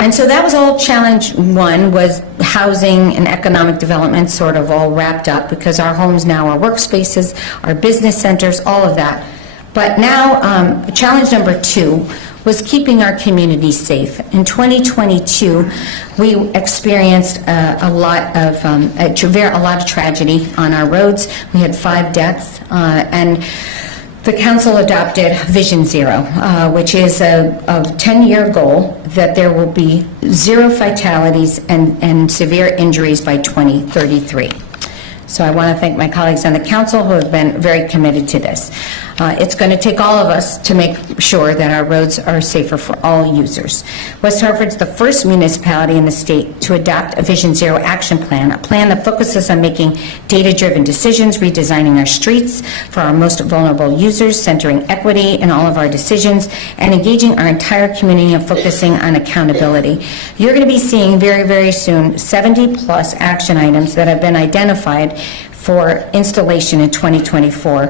And so that was all challenge one, was housing and economic development sort of all wrapped up, because our homes now are workspaces, our business centers, all of that. But now challenge number 2 was keeping our community safe. In 2022, we experienced a lot of tragedy on our roads. We had 5 deaths, and the council adopted Vision Zero, which is a 10-year goal that there will be 0 fatalities and severe injuries by 2033. So I want to thank my colleagues on the council who have been very committed to this. It's going to take all of us to make sure that our roads are safer for all users. West Hartford's the first municipality in the state to adopt a Vision Zero action plan, a plan that focuses on making data-driven decisions, redesigning our streets for our most vulnerable users, centering equity in all of our decisions, and engaging our entire community and focusing on accountability. You're going to be seeing very, very soon 70-plus action items that have been identified for installation in 2024.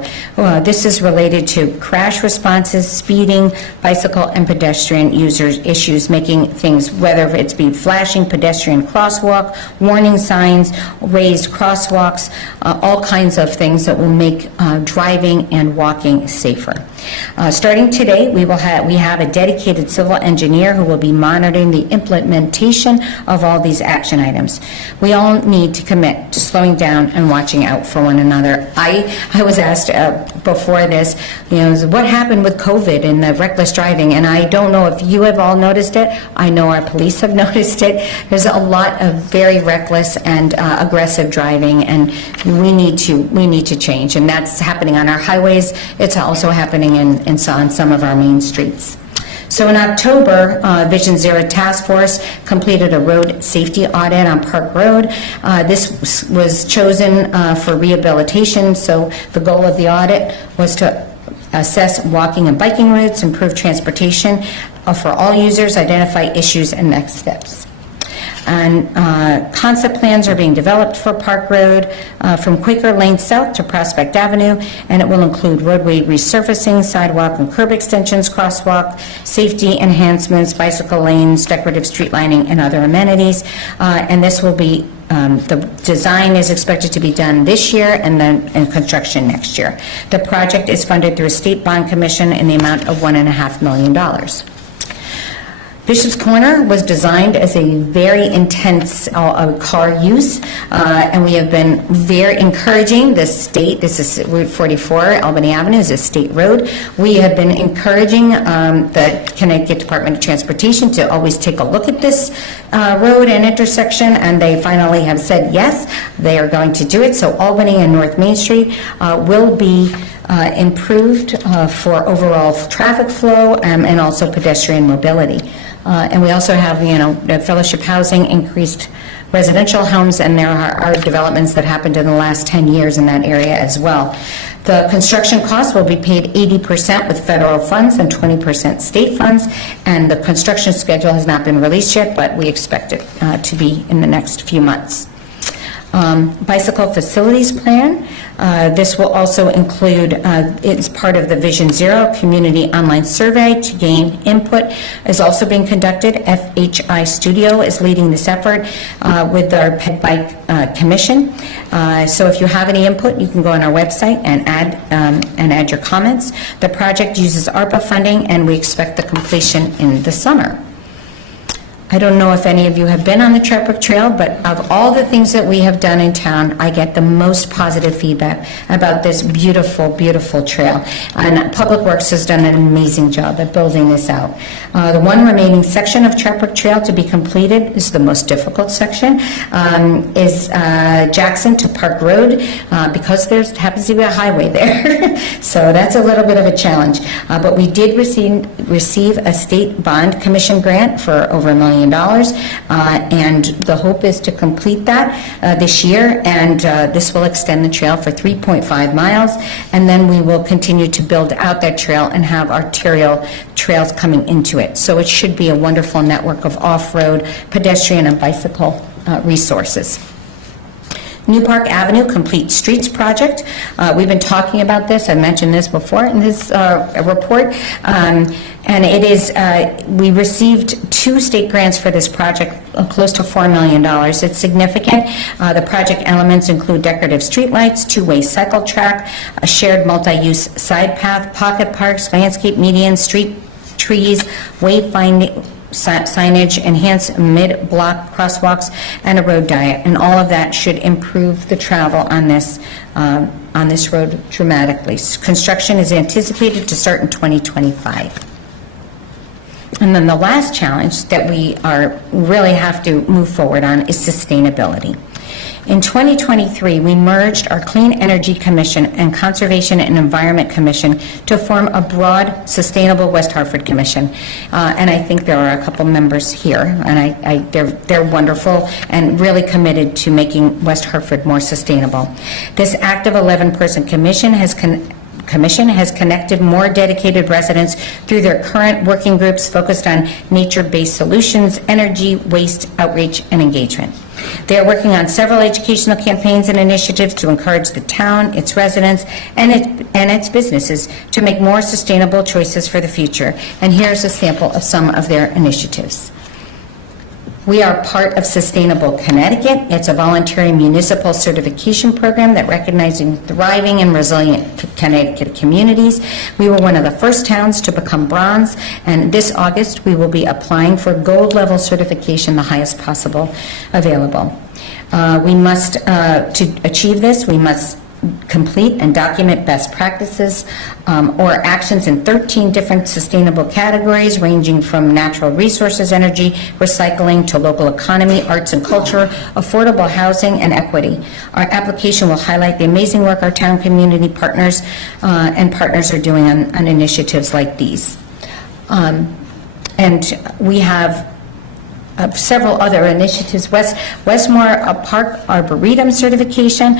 This is related to crash responses, speeding, bicycle and pedestrian users issues, making things, whether it's be flashing pedestrian crosswalk, warning signs, raised crosswalks, all kinds of things that will make driving and walking safer. Starting today, we have a dedicated civil engineer who will be monitoring the implementation of all these action items. We all need to commit to slowing down and watching out for one another. I was asked before this, what happened with COVID and the reckless driving, and I don't know if you have all noticed it. I know our police have noticed it. There's a lot of very reckless and aggressive driving, and we need to change, and that's happening on our highways. It's also happening on some of our main streets. So in October, Vision Zero Task Force completed a road safety audit on Park Road. This was chosen for rehabilitation, so the goal of the audit was to assess walking and biking routes, improve transportation for all users, identify issues and next steps. And concept plans are being developed for Park Road from Quaker Lane South to Prospect Avenue, and it will include roadway resurfacing, sidewalk and curb extensions, crosswalk, safety enhancements, bicycle lanes, decorative street lining, and other amenities. And this will be, the design is expected to be done this year and then in construction next year. The project is funded through a state bond commission in the amount of $1.5 million. Bishop's Corner was designed as a very intense car use, and we have been very encouraging the state. This is Route 44, Albany Avenue is a state road. We have been encouraging the Connecticut Department of Transportation to always take a look at this road and intersection, and they finally have said yes, they are going to do it. So Albany and North Main Street will be improved for overall traffic flow and also pedestrian mobility. And we also have, the fellowship housing, increased residential homes, and there are developments that happened in the last 10 years in that area as well. The construction costs will be paid 80% with federal funds and 20% state funds, and the construction schedule has not been released yet, but we expect it to be in the next few months. Bicycle facilities plan. This will also include, it's part of the Vision Zero community online survey to gain input is also being conducted. FHI Studio is leading this effort with our Ped Bike Commission. So if you have any input, you can go on our website and add your comments. The project uses ARPA funding, and we expect the completion in the summer. I don't know if any of you have been on the Trepwick Trail, but of all the things that we have done in town, I get the most positive feedback about this beautiful, beautiful trail. And Public Works has done an amazing job at building this out. The one remaining section of Trepwick Trail to be completed is the most difficult section, is Jackson to Park Road, because there happens to be a highway there. So that's a little bit of a challenge. But we did receive a state bond commission grant for over $1 million. And the hope is to complete that this year, and this will extend the trail for 3.5 miles, and then we will continue to build out that trail and have arterial trails coming into it. So it should be a wonderful network of off-road, pedestrian, and bicycle resources. New Park Avenue Complete Streets Project. We've been talking about this. I mentioned this before in this report. And it is, we received 2 state grants for this project, close to $4 million. It's significant. The project elements include decorative streetlights, 2-way cycle track, a shared multi-use side path, pocket parks, landscape medians, street trees, wayfinding, signage, enhanced mid-block crosswalks, and a road diet. And all of that should improve the travel on this road dramatically. Construction is anticipated to start in 2025. And then the last challenge that we really have to move forward on is sustainability. In 2023, we merged our Clean Energy Commission and Conservation and Environment Commission to form a broad, sustainable West Hartford Commission. And I think there are a couple members here, and they're wonderful and really committed to making West Hartford more sustainable. This active 11-person commission has connected more dedicated residents through their current working groups focused on nature-based solutions, energy, waste, outreach, and engagement. They are working on several educational campaigns and initiatives to encourage the town, its residents, and its businesses to make more sustainable choices for the future. And here's a sample of some of their initiatives. We are part of Sustainable Connecticut. It's a voluntary municipal certification program that recognizes thriving and resilient Connecticut communities. We were one of the first towns to become bronze, and this August we will be applying for gold level certification, the highest possible available. To achieve this, we must complete and document best practices or actions in 13 different sustainable categories, ranging from natural resources, energy, recycling, to local economy, arts and culture, affordable housing, and equity. Our application will highlight the amazing work our town community partners are doing on initiatives like these. And we have several other initiatives. Westmore Park Arboretum certification.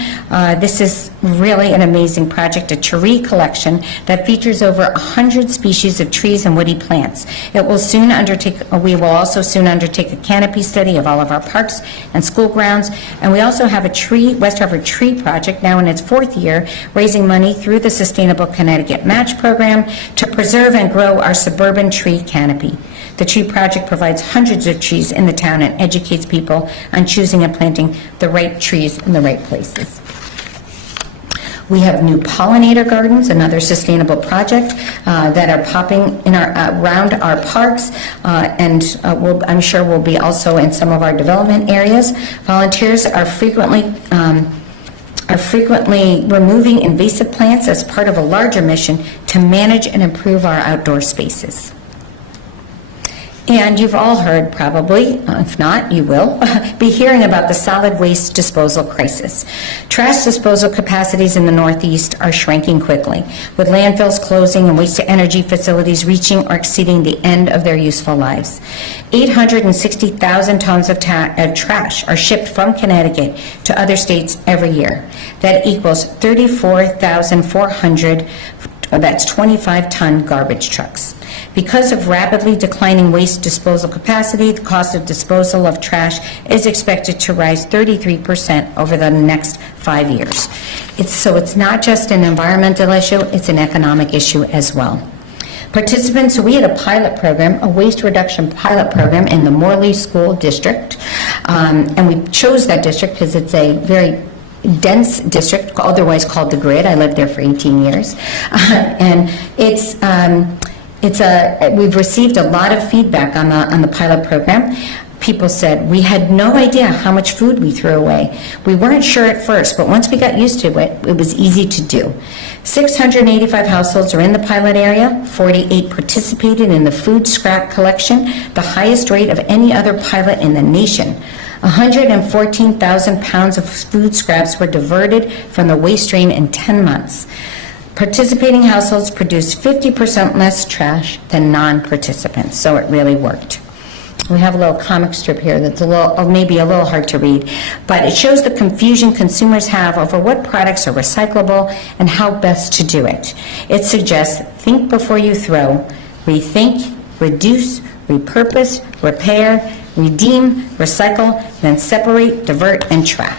This is really an amazing project, a tree collection that features over 100 species of trees and woody plants. We will also soon undertake a canopy study of all of our parks and school grounds. And we also have a West Hartford Tree Project, now in its 4th year, raising money through the Sustainable Connecticut Match Program to preserve and grow our suburban tree canopy. The tree project provides hundreds of trees in the town and educates people on choosing and planting the right trees in the right places. We have new pollinator gardens, another sustainable project that are popping in around our parks, and I'm sure will be also in some of our development areas. Volunteers are frequently removing invasive plants as part of a larger mission to manage and improve our outdoor spaces. And you've all heard, probably, if not, you will, be hearing about the solid waste disposal crisis. Trash disposal capacities in the Northeast are shrinking quickly, with landfills closing and waste-to-energy facilities reaching or exceeding the end of their useful lives. 860,000 tons of trash are shipped from Connecticut to other states every year. That equals 34,400, that's 25-ton garbage trucks. Because of rapidly declining waste disposal capacity, the cost of disposal of trash is expected to rise 33% over the next 5 years. It's not just an environmental issue, it's an economic issue as well. Participants, we had a pilot program, a waste reduction pilot program in the Morley School District, and we chose that district because it's a very dense district, otherwise called the Grid. I lived there for 18 years, and we've received a lot of feedback on the pilot program. People said, we had no idea how much food we threw away. We weren't sure at first, but once we got used to it, it was easy to do. 685 households are in the pilot area. 48 participated in the food scrap collection, the highest rate of any other pilot in the nation. 114,000 pounds of food scraps were diverted from the waste stream in 10 months. Participating households produced 50% less trash than non-participants, so it really worked. We have a little comic strip here that's maybe a little hard to read, but it shows the confusion consumers have over what products are recyclable and how best to do it. It suggests think before you throw, rethink, reduce, repurpose, repair, redeem, recycle, then separate, divert, and track.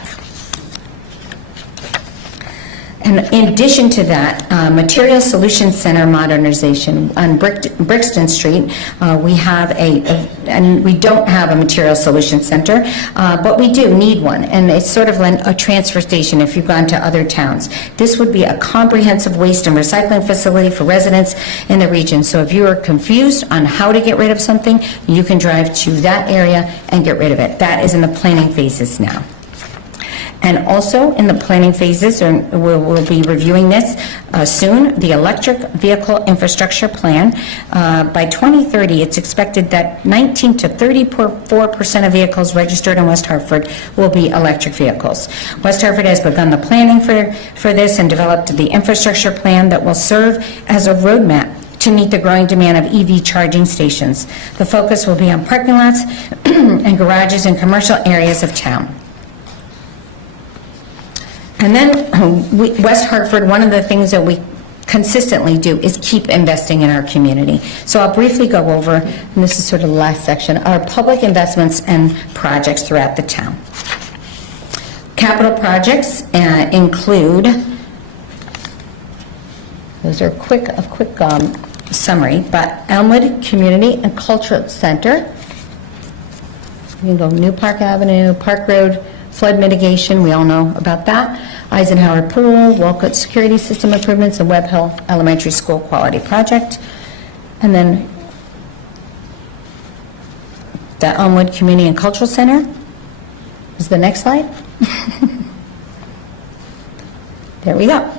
And in addition to that, Material Solutions Center modernization on Brixton Street, we don't have a Material Solutions Center, but we do need one, and it's sort of a transfer station if you've gone to other towns. This would be a comprehensive waste and recycling facility for residents in the region. So if you are confused on how to get rid of something, you can drive to that area and get rid of it. That is in the planning phases now. And also in the planning phases, we'll be reviewing this soon, the electric vehicle infrastructure plan. By 2030, it's expected that 19 to 34% of vehicles registered in West Hartford will be electric vehicles. West Hartford has begun the planning for this and developed the infrastructure plan that will serve as a roadmap to meet the growing demand of EV charging stations. The focus will be on parking lots and garages in commercial areas of town. And then West Hartford, one of the things that we consistently do is keep investing in our community. So I'll briefly go over, and this is sort of the last section, our public investments and projects throughout the town. Capital projects include, those are a quick summary, but Elmwood Community and Cultural Center, You can go New Park Avenue, Park Road, flood mitigation, we all know about that. Eisenhower Pool, Walcott Security System Improvements, and Webb Hill Elementary School Quality Project. And then the Elmwood Community and Cultural Center is the next slide. There we go.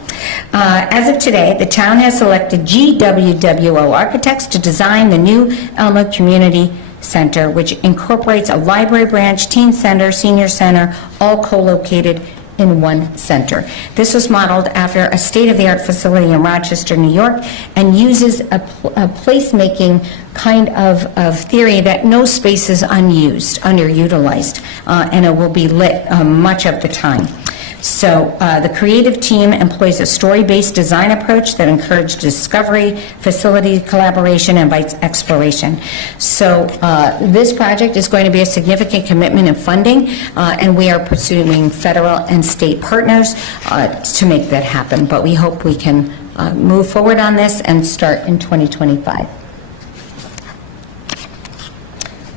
As of today, the town has selected GWWO Architects to design the new Elmwood Community Center, which incorporates a library branch, teen center, senior center, all co-located in one center. This was modeled after a state-of-the-art facility in Rochester, New York, and uses a placemaking kind of theory that no space is unused, underutilized, and it will be lit much of the time. So the creative team employs a story-based design approach that encourages discovery, facility collaboration, and invites exploration. So this project is going to be a significant commitment in funding, and we are pursuing federal and state partners to make that happen. But we hope we can move forward on this and start in 2025.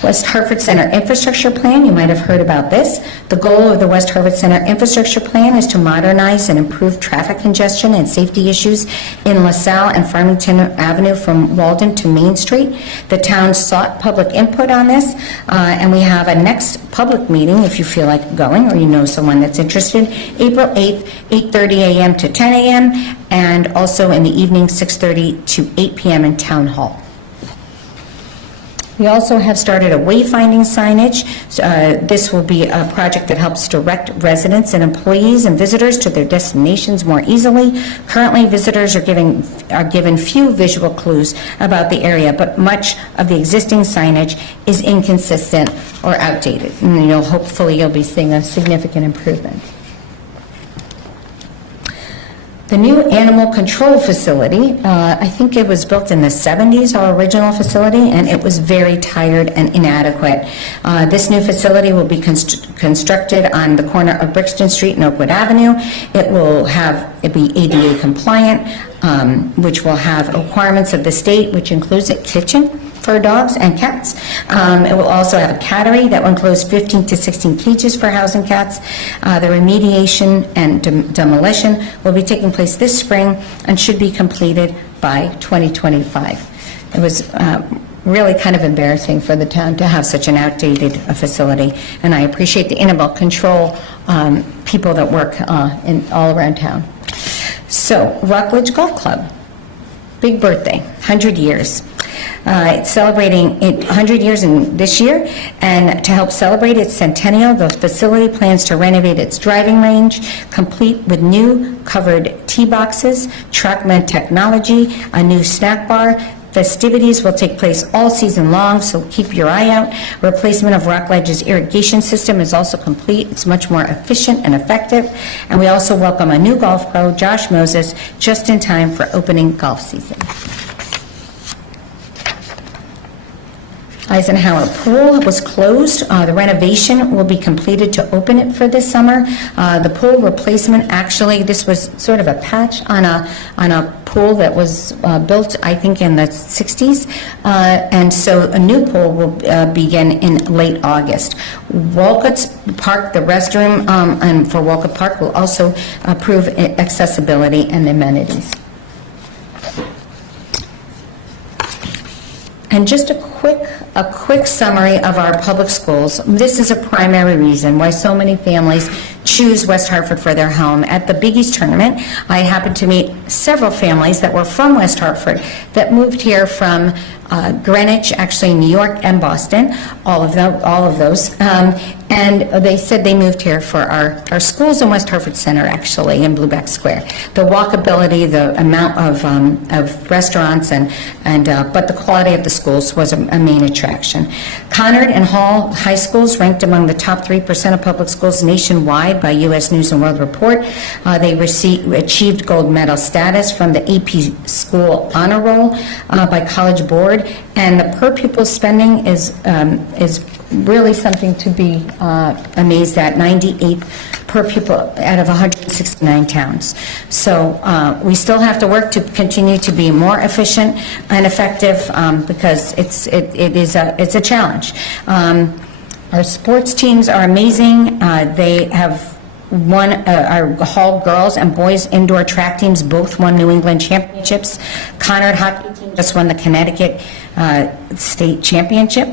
West Hartford Center Infrastructure Plan, you might have heard about this. The goal of the West Hartford Center Infrastructure Plan is to modernize and improve traffic congestion and safety issues in LaSalle and Farmington Avenue from Walden to Main Street. The town sought public input on this, and we have a next public meeting, if you feel like going or you know someone that's interested, April 8th, 8:30 a.m. to 10 a.m., and also in the evening, 6:30 to 8 p.m. in Town Hall. We also have started a wayfinding signage. This will be a project that helps direct residents and employees and visitors to their destinations more easily. Currently, visitors are given few visual clues about the area, but much of the existing signage is inconsistent or outdated. And hopefully you'll be seeing a significant improvement. The new animal control facility, I think it was built in the 70s, our original facility, and it was very tired and inadequate. This new facility will be constructed on the corner of Brixton Street and Oakwood Avenue. It will be ADA compliant, which will have requirements of the state, which includes a kitchen for dogs and cats. It will also have a cattery that will enclose 15 to 16 cages for housing cats. The remediation and demolition will be taking place this spring and should be completed by 2025. It was really kind of embarrassing for the town to have such an outdated facility, and I appreciate the animal control people that work all around town. So, Rockledge Golf Club, big birthday, 100 years. It's celebrating 100 years this year, and to help celebrate its centennial, the facility plans to renovate its driving range, complete with new covered tee boxes, TrackMan technology, a new snack bar. Festivities will take place all season long, so keep your eye out. Replacement of Rockledge's irrigation system is also complete. It's much more efficient and effective. And we also welcome a new golf pro, Josh Moses, just in time for opening golf season. Eisenhower Pool was closed. The renovation will be completed to open it for this summer. The pool replacement, actually, this was sort of a patch on a pool that was built, I think, in the 60s. And so a new pool will begin in late August. Walcott Park, the restroom and for Walcott Park will also improve accessibility and amenities. And just a quick summary of our public schools. This is a primary reason why so many families choose West Hartford for their home. At the Big East tournament, I happened to meet several families that were from West Hartford that moved here from Greenwich, actually New York and Boston, all of those. And they said they moved here for our schools in West Hartford Center, actually, in Blueback Square. The walkability, the amount of restaurants, but the quality of the schools was a main attraction. Conard and Hall High Schools ranked among the top 3% of public schools nationwide by U.S. News and World Report. They achieved gold medal status from the AP School Honor Roll by College Board, and the per pupil spending is really something to be amazed at, 98 per pupil out of 169 towns. So we still have to work to continue to be more efficient and effective because it's a challenge. Our sports teams are amazing. They have won, our Hall girls and boys indoor track teams both won New England championships. Conard hockey team just won the Connecticut state championship.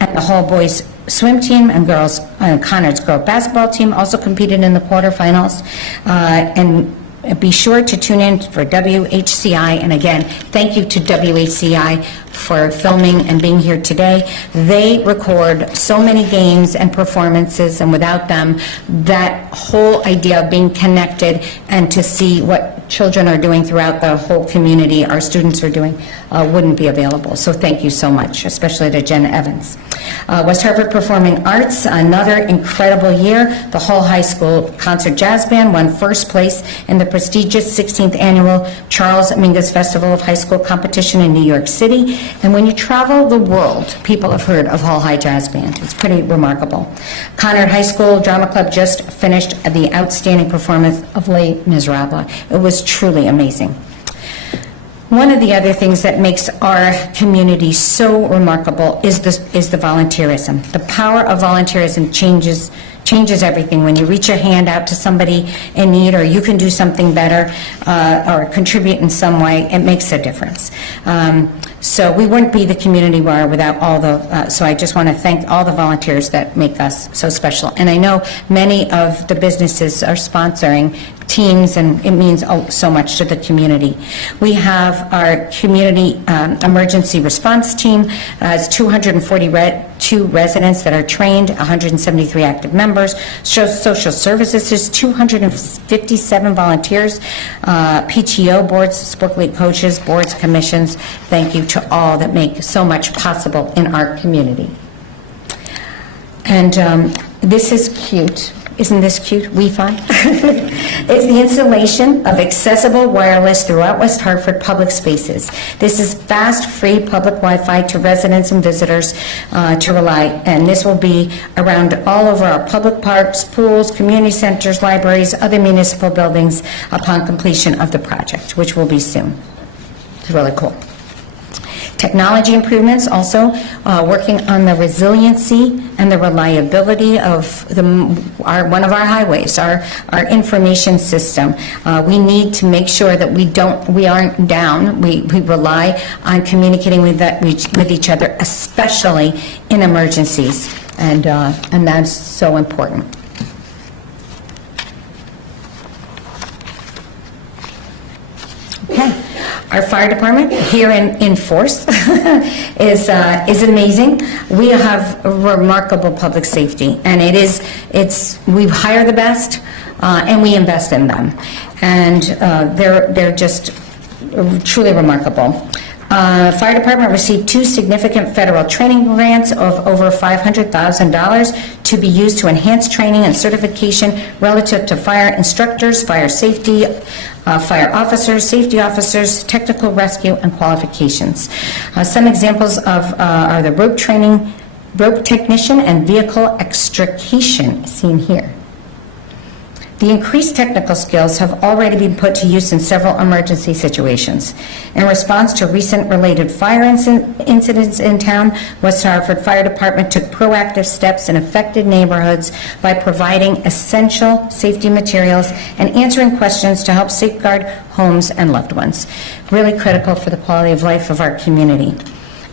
And the Hall boys swim team and girls, Conard's girl basketball team also competed in the quarterfinals. And be sure to tune in for WHCI. And again, thank you to WHCI for filming and being here today. They record so many games and performances, and without them, that whole idea of being connected and to see what children are doing throughout the whole community, our students are doing, wouldn't be available. So thank you so much, especially to Jen Evans. West Hartford Performing Arts, another incredible year. The Hall High School Concert Jazz Band won first place in the prestigious 16th annual Charles Mingus Festival of High School Competition in New York City. And when you travel the world, people have heard of Hall High Jazz Band. It's pretty remarkable. Conard High School Drama Club just finished the outstanding performance of Les Miserables. It was truly amazing. One of the other things that makes our community so remarkable is the volunteerism. The power of volunteerism changes everything. When you reach your hand out to somebody in need, or you can do something better, or contribute in some way, it makes a difference. So we wouldn't be the community we are without all the, so I just want to thank all the volunteers that make us so special. And I know many of the businesses are sponsoring teams, and it means so much to the community. We have our community emergency response team has 242 residents that are trained, 173 active members. Social services is 257 volunteers, PTO boards, sport league coaches, boards, commissions. Thank you to all that make so much possible in our community. And this is cute. Isn't this cute? Wi-Fi. It's the installation of accessible wireless throughout West Hartford public spaces. This is fast, free public Wi-Fi to residents and visitors to rely, and this will be around all over our public parks, pools, community centers, libraries, other municipal buildings upon completion of the project, which will be soon. It's really cool. Technology improvements, also working on the resiliency and the reliability of one of our highways, our information system. We need to make sure that we aren't down. We rely on communicating with each other, especially in emergencies, and that's so important. Okay. Our fire department here in Force is amazing. We have remarkable public safety, and we hire the best and we invest in them, and they're just truly remarkable. Fire department received 2 significant federal training grants of over $500,000 to be used to enhance training and certification relative to fire instructors, fire safety, fire officers, safety officers, technical rescue, and qualifications. Some examples are the rope training, rope technician, and vehicle extrication seen here. The increased technical skills have already been put to use in several emergency situations. In response to recent related fire incidents in town, West Hartford Fire Department took proactive steps in affected neighborhoods by providing essential safety materials and answering questions to help safeguard homes and loved ones. Really critical for the quality of life of our community.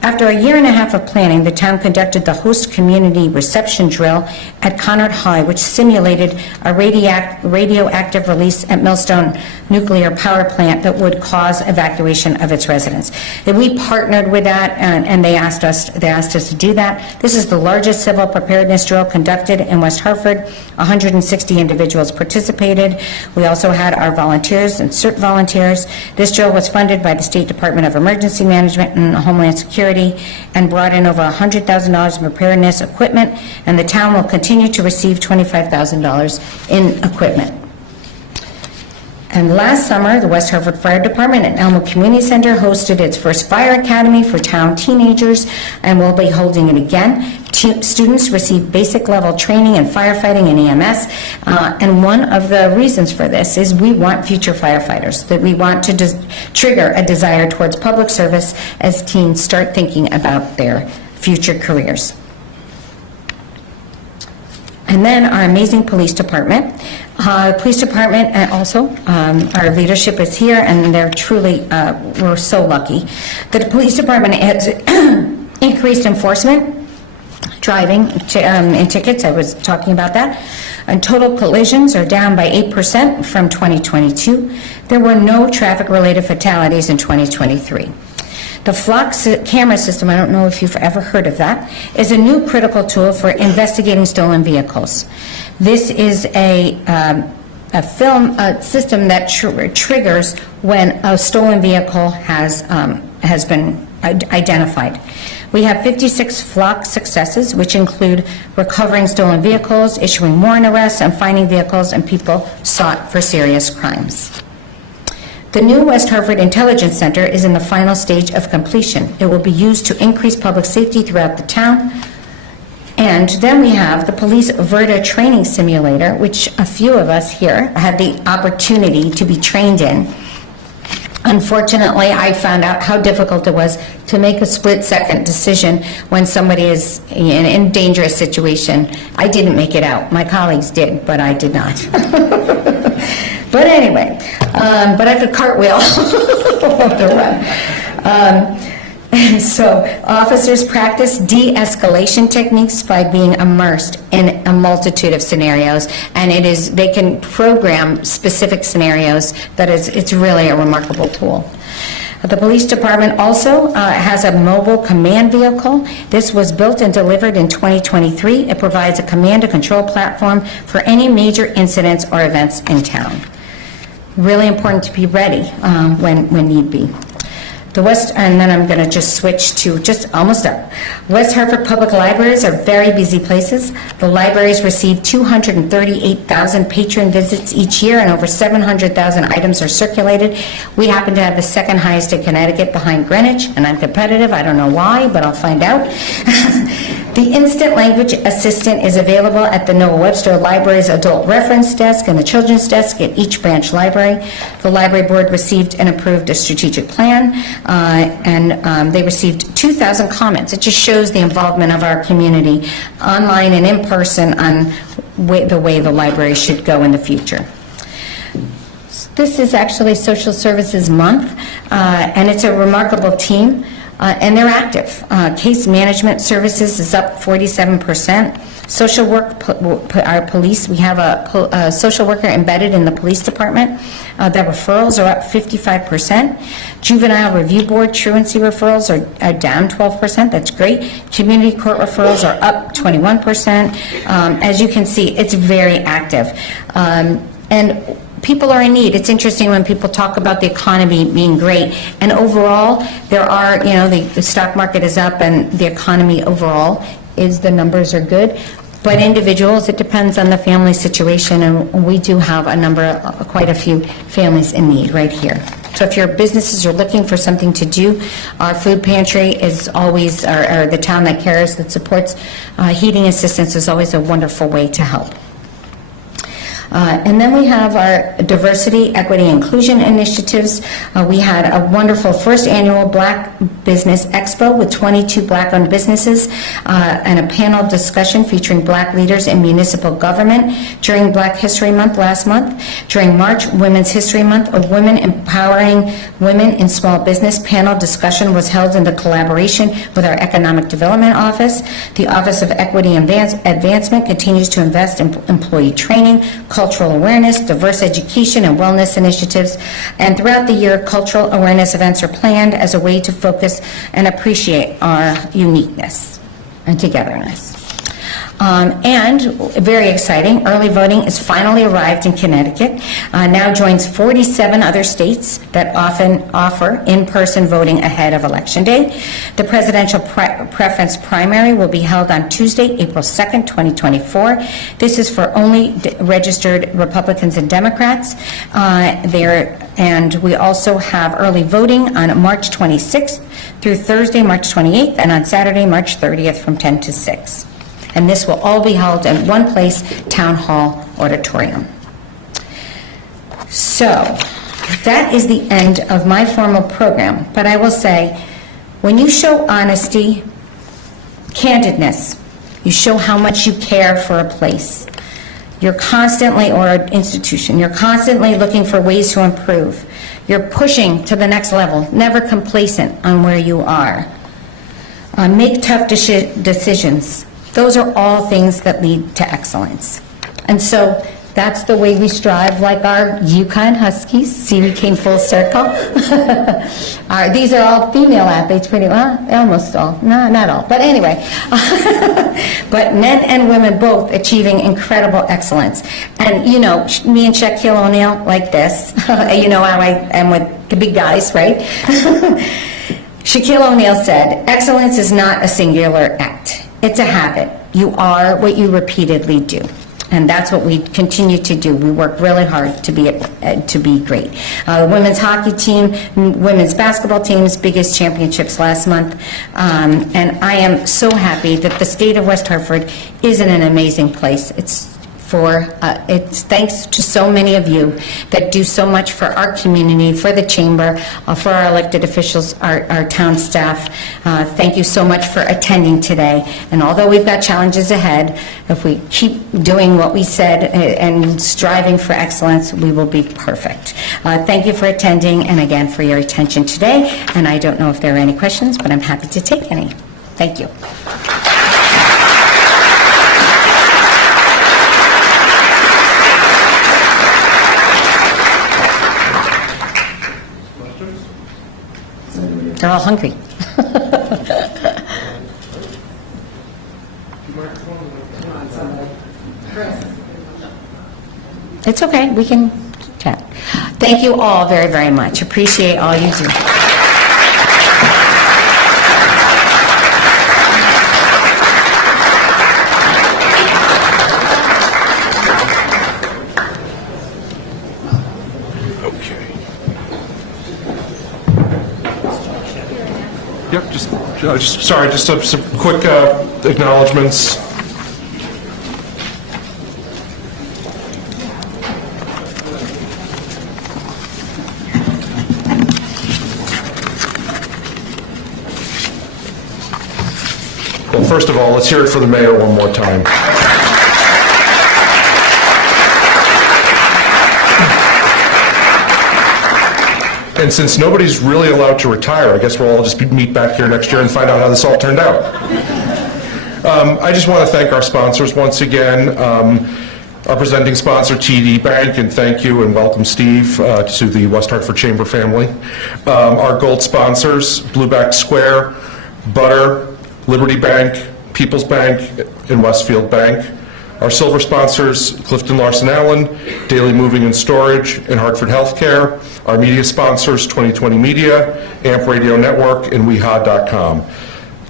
After a year and a half of planning, the town conducted the host community reception drill at Conard High, which simulated a radioactive release at Millstone Nuclear Power Plant that would cause evacuation of its residents. And we partnered with that, and they asked us to do that. This is the largest civil preparedness drill conducted in West Hartford. 160 individuals participated. We also had our volunteers and CERT volunteers. This drill was funded by the State Department of Emergency Management and Homeland Security, and brought in over $100,000 in preparedness equipment, and the town will continue to receive $25,000 in equipment. And last summer, the West Hartford Fire Department at Elmo Community Center hosted its first fire academy for town teenagers, and we'll be holding it again. Students receive basic level training in firefighting and EMS, and one of the reasons for this is we want future firefighters, that we want to trigger a desire towards public service as teens start thinking about their future careers. And then our amazing police department. Police department also, our leadership is here, and they're truly, we're so lucky. The police department has increased enforcement, driving and tickets, I was talking about that. And total collisions are down by 8% from 2022. There were no traffic-related fatalities in 2023. The Flock camera system, I don't know if you've ever heard of that, is a new critical tool for investigating stolen vehicles. This is a film system that triggers when a stolen vehicle has been identified. We have 56 Flock successes, which include recovering stolen vehicles, issuing warrant arrests, and finding vehicles and people sought for serious crimes. The new West Hartford Intelligence Center is in the final stage of completion. It will be used to increase public safety throughout the town. And then we have the Police Verta Training Simulator, which a few of us here had the opportunity to be trained in. Unfortunately, I found out how difficult it was to make a split-second decision when somebody is in a dangerous situation. I didn't make it out. My colleagues did, but I did not. But anyway, but I could cartwheel off the run. So officers practice de-escalation techniques by being immersed in a multitude of scenarios, and they can program specific scenarios. It's really a remarkable tool. The police department also has a mobile command vehicle. This was built and delivered in 2023. It provides a command and control platform for any major incidents or events in town. Really important to be ready when need be. And then I'm going to just switch to just almost up. West Hartford Public Libraries are very busy places. The libraries receive 238,000 patron visits each year, and over 700,000 items are circulated. We happen to have the second highest in Connecticut behind Greenwich, and I'm competitive. I don't know why, but I'll find out. The Instant Language Assistant is available at the Noah Webster Library's Adult Reference Desk and the Children's Desk at each branch library. The Library Board received and approved a strategic plan, and they received 2,000 comments. It just shows the involvement of our community, online and in person, on the way the library should go in the future. This is actually Social Services Month, and it's a remarkable team. And they're active. Case management services is up 47%. Social work, our police, we have a social worker embedded in the police department. The referrals are up 55%. Juvenile Review Board truancy referrals are down 12%. That's great. Community court referrals are up 21%. As you can see, it's very active. And people are in need. It's interesting when people talk about the economy being great, and overall, there are, the stock market is up, and the economy overall the numbers are good. But individuals, it depends on the family situation, and we do have quite a few families in need right here. So if your businesses are looking for something to do, our food pantry is always, or the Town That Cares that supports heating assistance is always a wonderful way to help. And then we have our diversity, equity, inclusion initiatives. We had a wonderful first annual Black Business Expo with 22 Black-owned businesses and a panel discussion featuring Black leaders in municipal government during Black History Month last month. During March, Women's History Month, a Women Empowering Women in Small Business panel discussion was held in the collaboration with our Economic Development Office. The Office of Equity Advancement continues to invest in employee training, cultural awareness, diverse education, and wellness initiatives. And throughout the year, cultural awareness events are planned as a way to focus and appreciate our uniqueness and togetherness. And very exciting, early voting has finally arrived in Connecticut, now joins 47 other states that often offer in-person voting ahead of Election Day. The presidential preference primary will be held on Tuesday, April 2nd, 2024. This is for only registered Republicans and Democrats. And we also have early voting on March 26th through Thursday, March 28th, and on Saturday, March 30th from 10 to 6. And this will all be held in one place, Town Hall Auditorium. So that is the end of my formal program. But I will say, when you show honesty, candidness, You show how much you care for a place. You're constantly, or an institution, you're constantly looking for ways to improve. You're pushing to the next level, never complacent on where you are. Make tough decisions. Those are all things that lead to excellence. And so that's the way we strive, like our Yukon Huskies. See, we came full circle. These are all female athletes, pretty well, almost all. No, not all, but anyway. But men and women both achieving incredible excellence. And, you know, me and Shaquille O'Neal, like this. You know how I am with the big guys, right? Shaquille O'Neal said, "Excellence is not a singular act. It's a habit. You are what you repeatedly do." And that's what we continue to do. We work really hard to be great. Women's hockey team, women's basketball team's biggest championships last month. And I am so happy that the state of West Hartford is in an amazing place. It's thanks to so many of you that do so much for our community, for the chamber, for our elected officials, our town staff. Thank you so much for attending today. And although we've got challenges ahead, if we keep doing what we said and striving for excellence, we will be perfect. Thank you for attending and again for your attention today. And I don't know if there are any questions, but I'm happy to take any. Thank you. They're all hungry. It's okay, we can chat. Thank you all very, very much. Appreciate all you do. Yep, just some quick acknowledgements. Well, first of all, let's hear it for the mayor one more time. And since nobody's really allowed to retire, I guess we'll all just meet back here next year and find out how this all turned out. I just want to thank our sponsors once again. Our presenting sponsor, TD Bank, and thank you and welcome, Steve, to the West Hartford Chamber family. Our gold sponsors, Blueback Square, Butter, Liberty Bank, People's Bank, and Westfield Bank. Our silver sponsors, Clifton Larson Allen, Daily Moving and Storage, and Hartford Healthcare. Our media sponsors, 2020 Media, AMP Radio Network, and WeHa.com.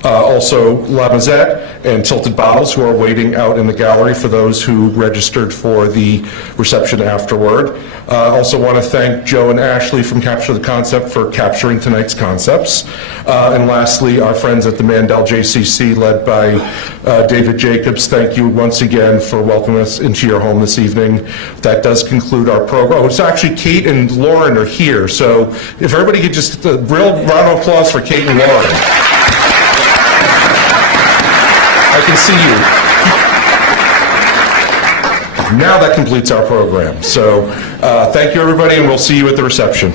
Also, La Mazette and Tilted Bottles, who are waiting out in the gallery for those who registered for the reception afterward. Also want to thank Joe and Ashley from Capture the Concept for capturing tonight's concepts. And lastly, our friends at the Mandel JCC, led by David Jacobs. Thank you once again for welcoming us into your home this evening. That does conclude our program. Oh, it's actually Kate and Lauren are here, so if everybody could just a real round of applause for Kate and Lauren. I can see you. Now that completes our program. So thank you, everybody, and we'll see you at the reception.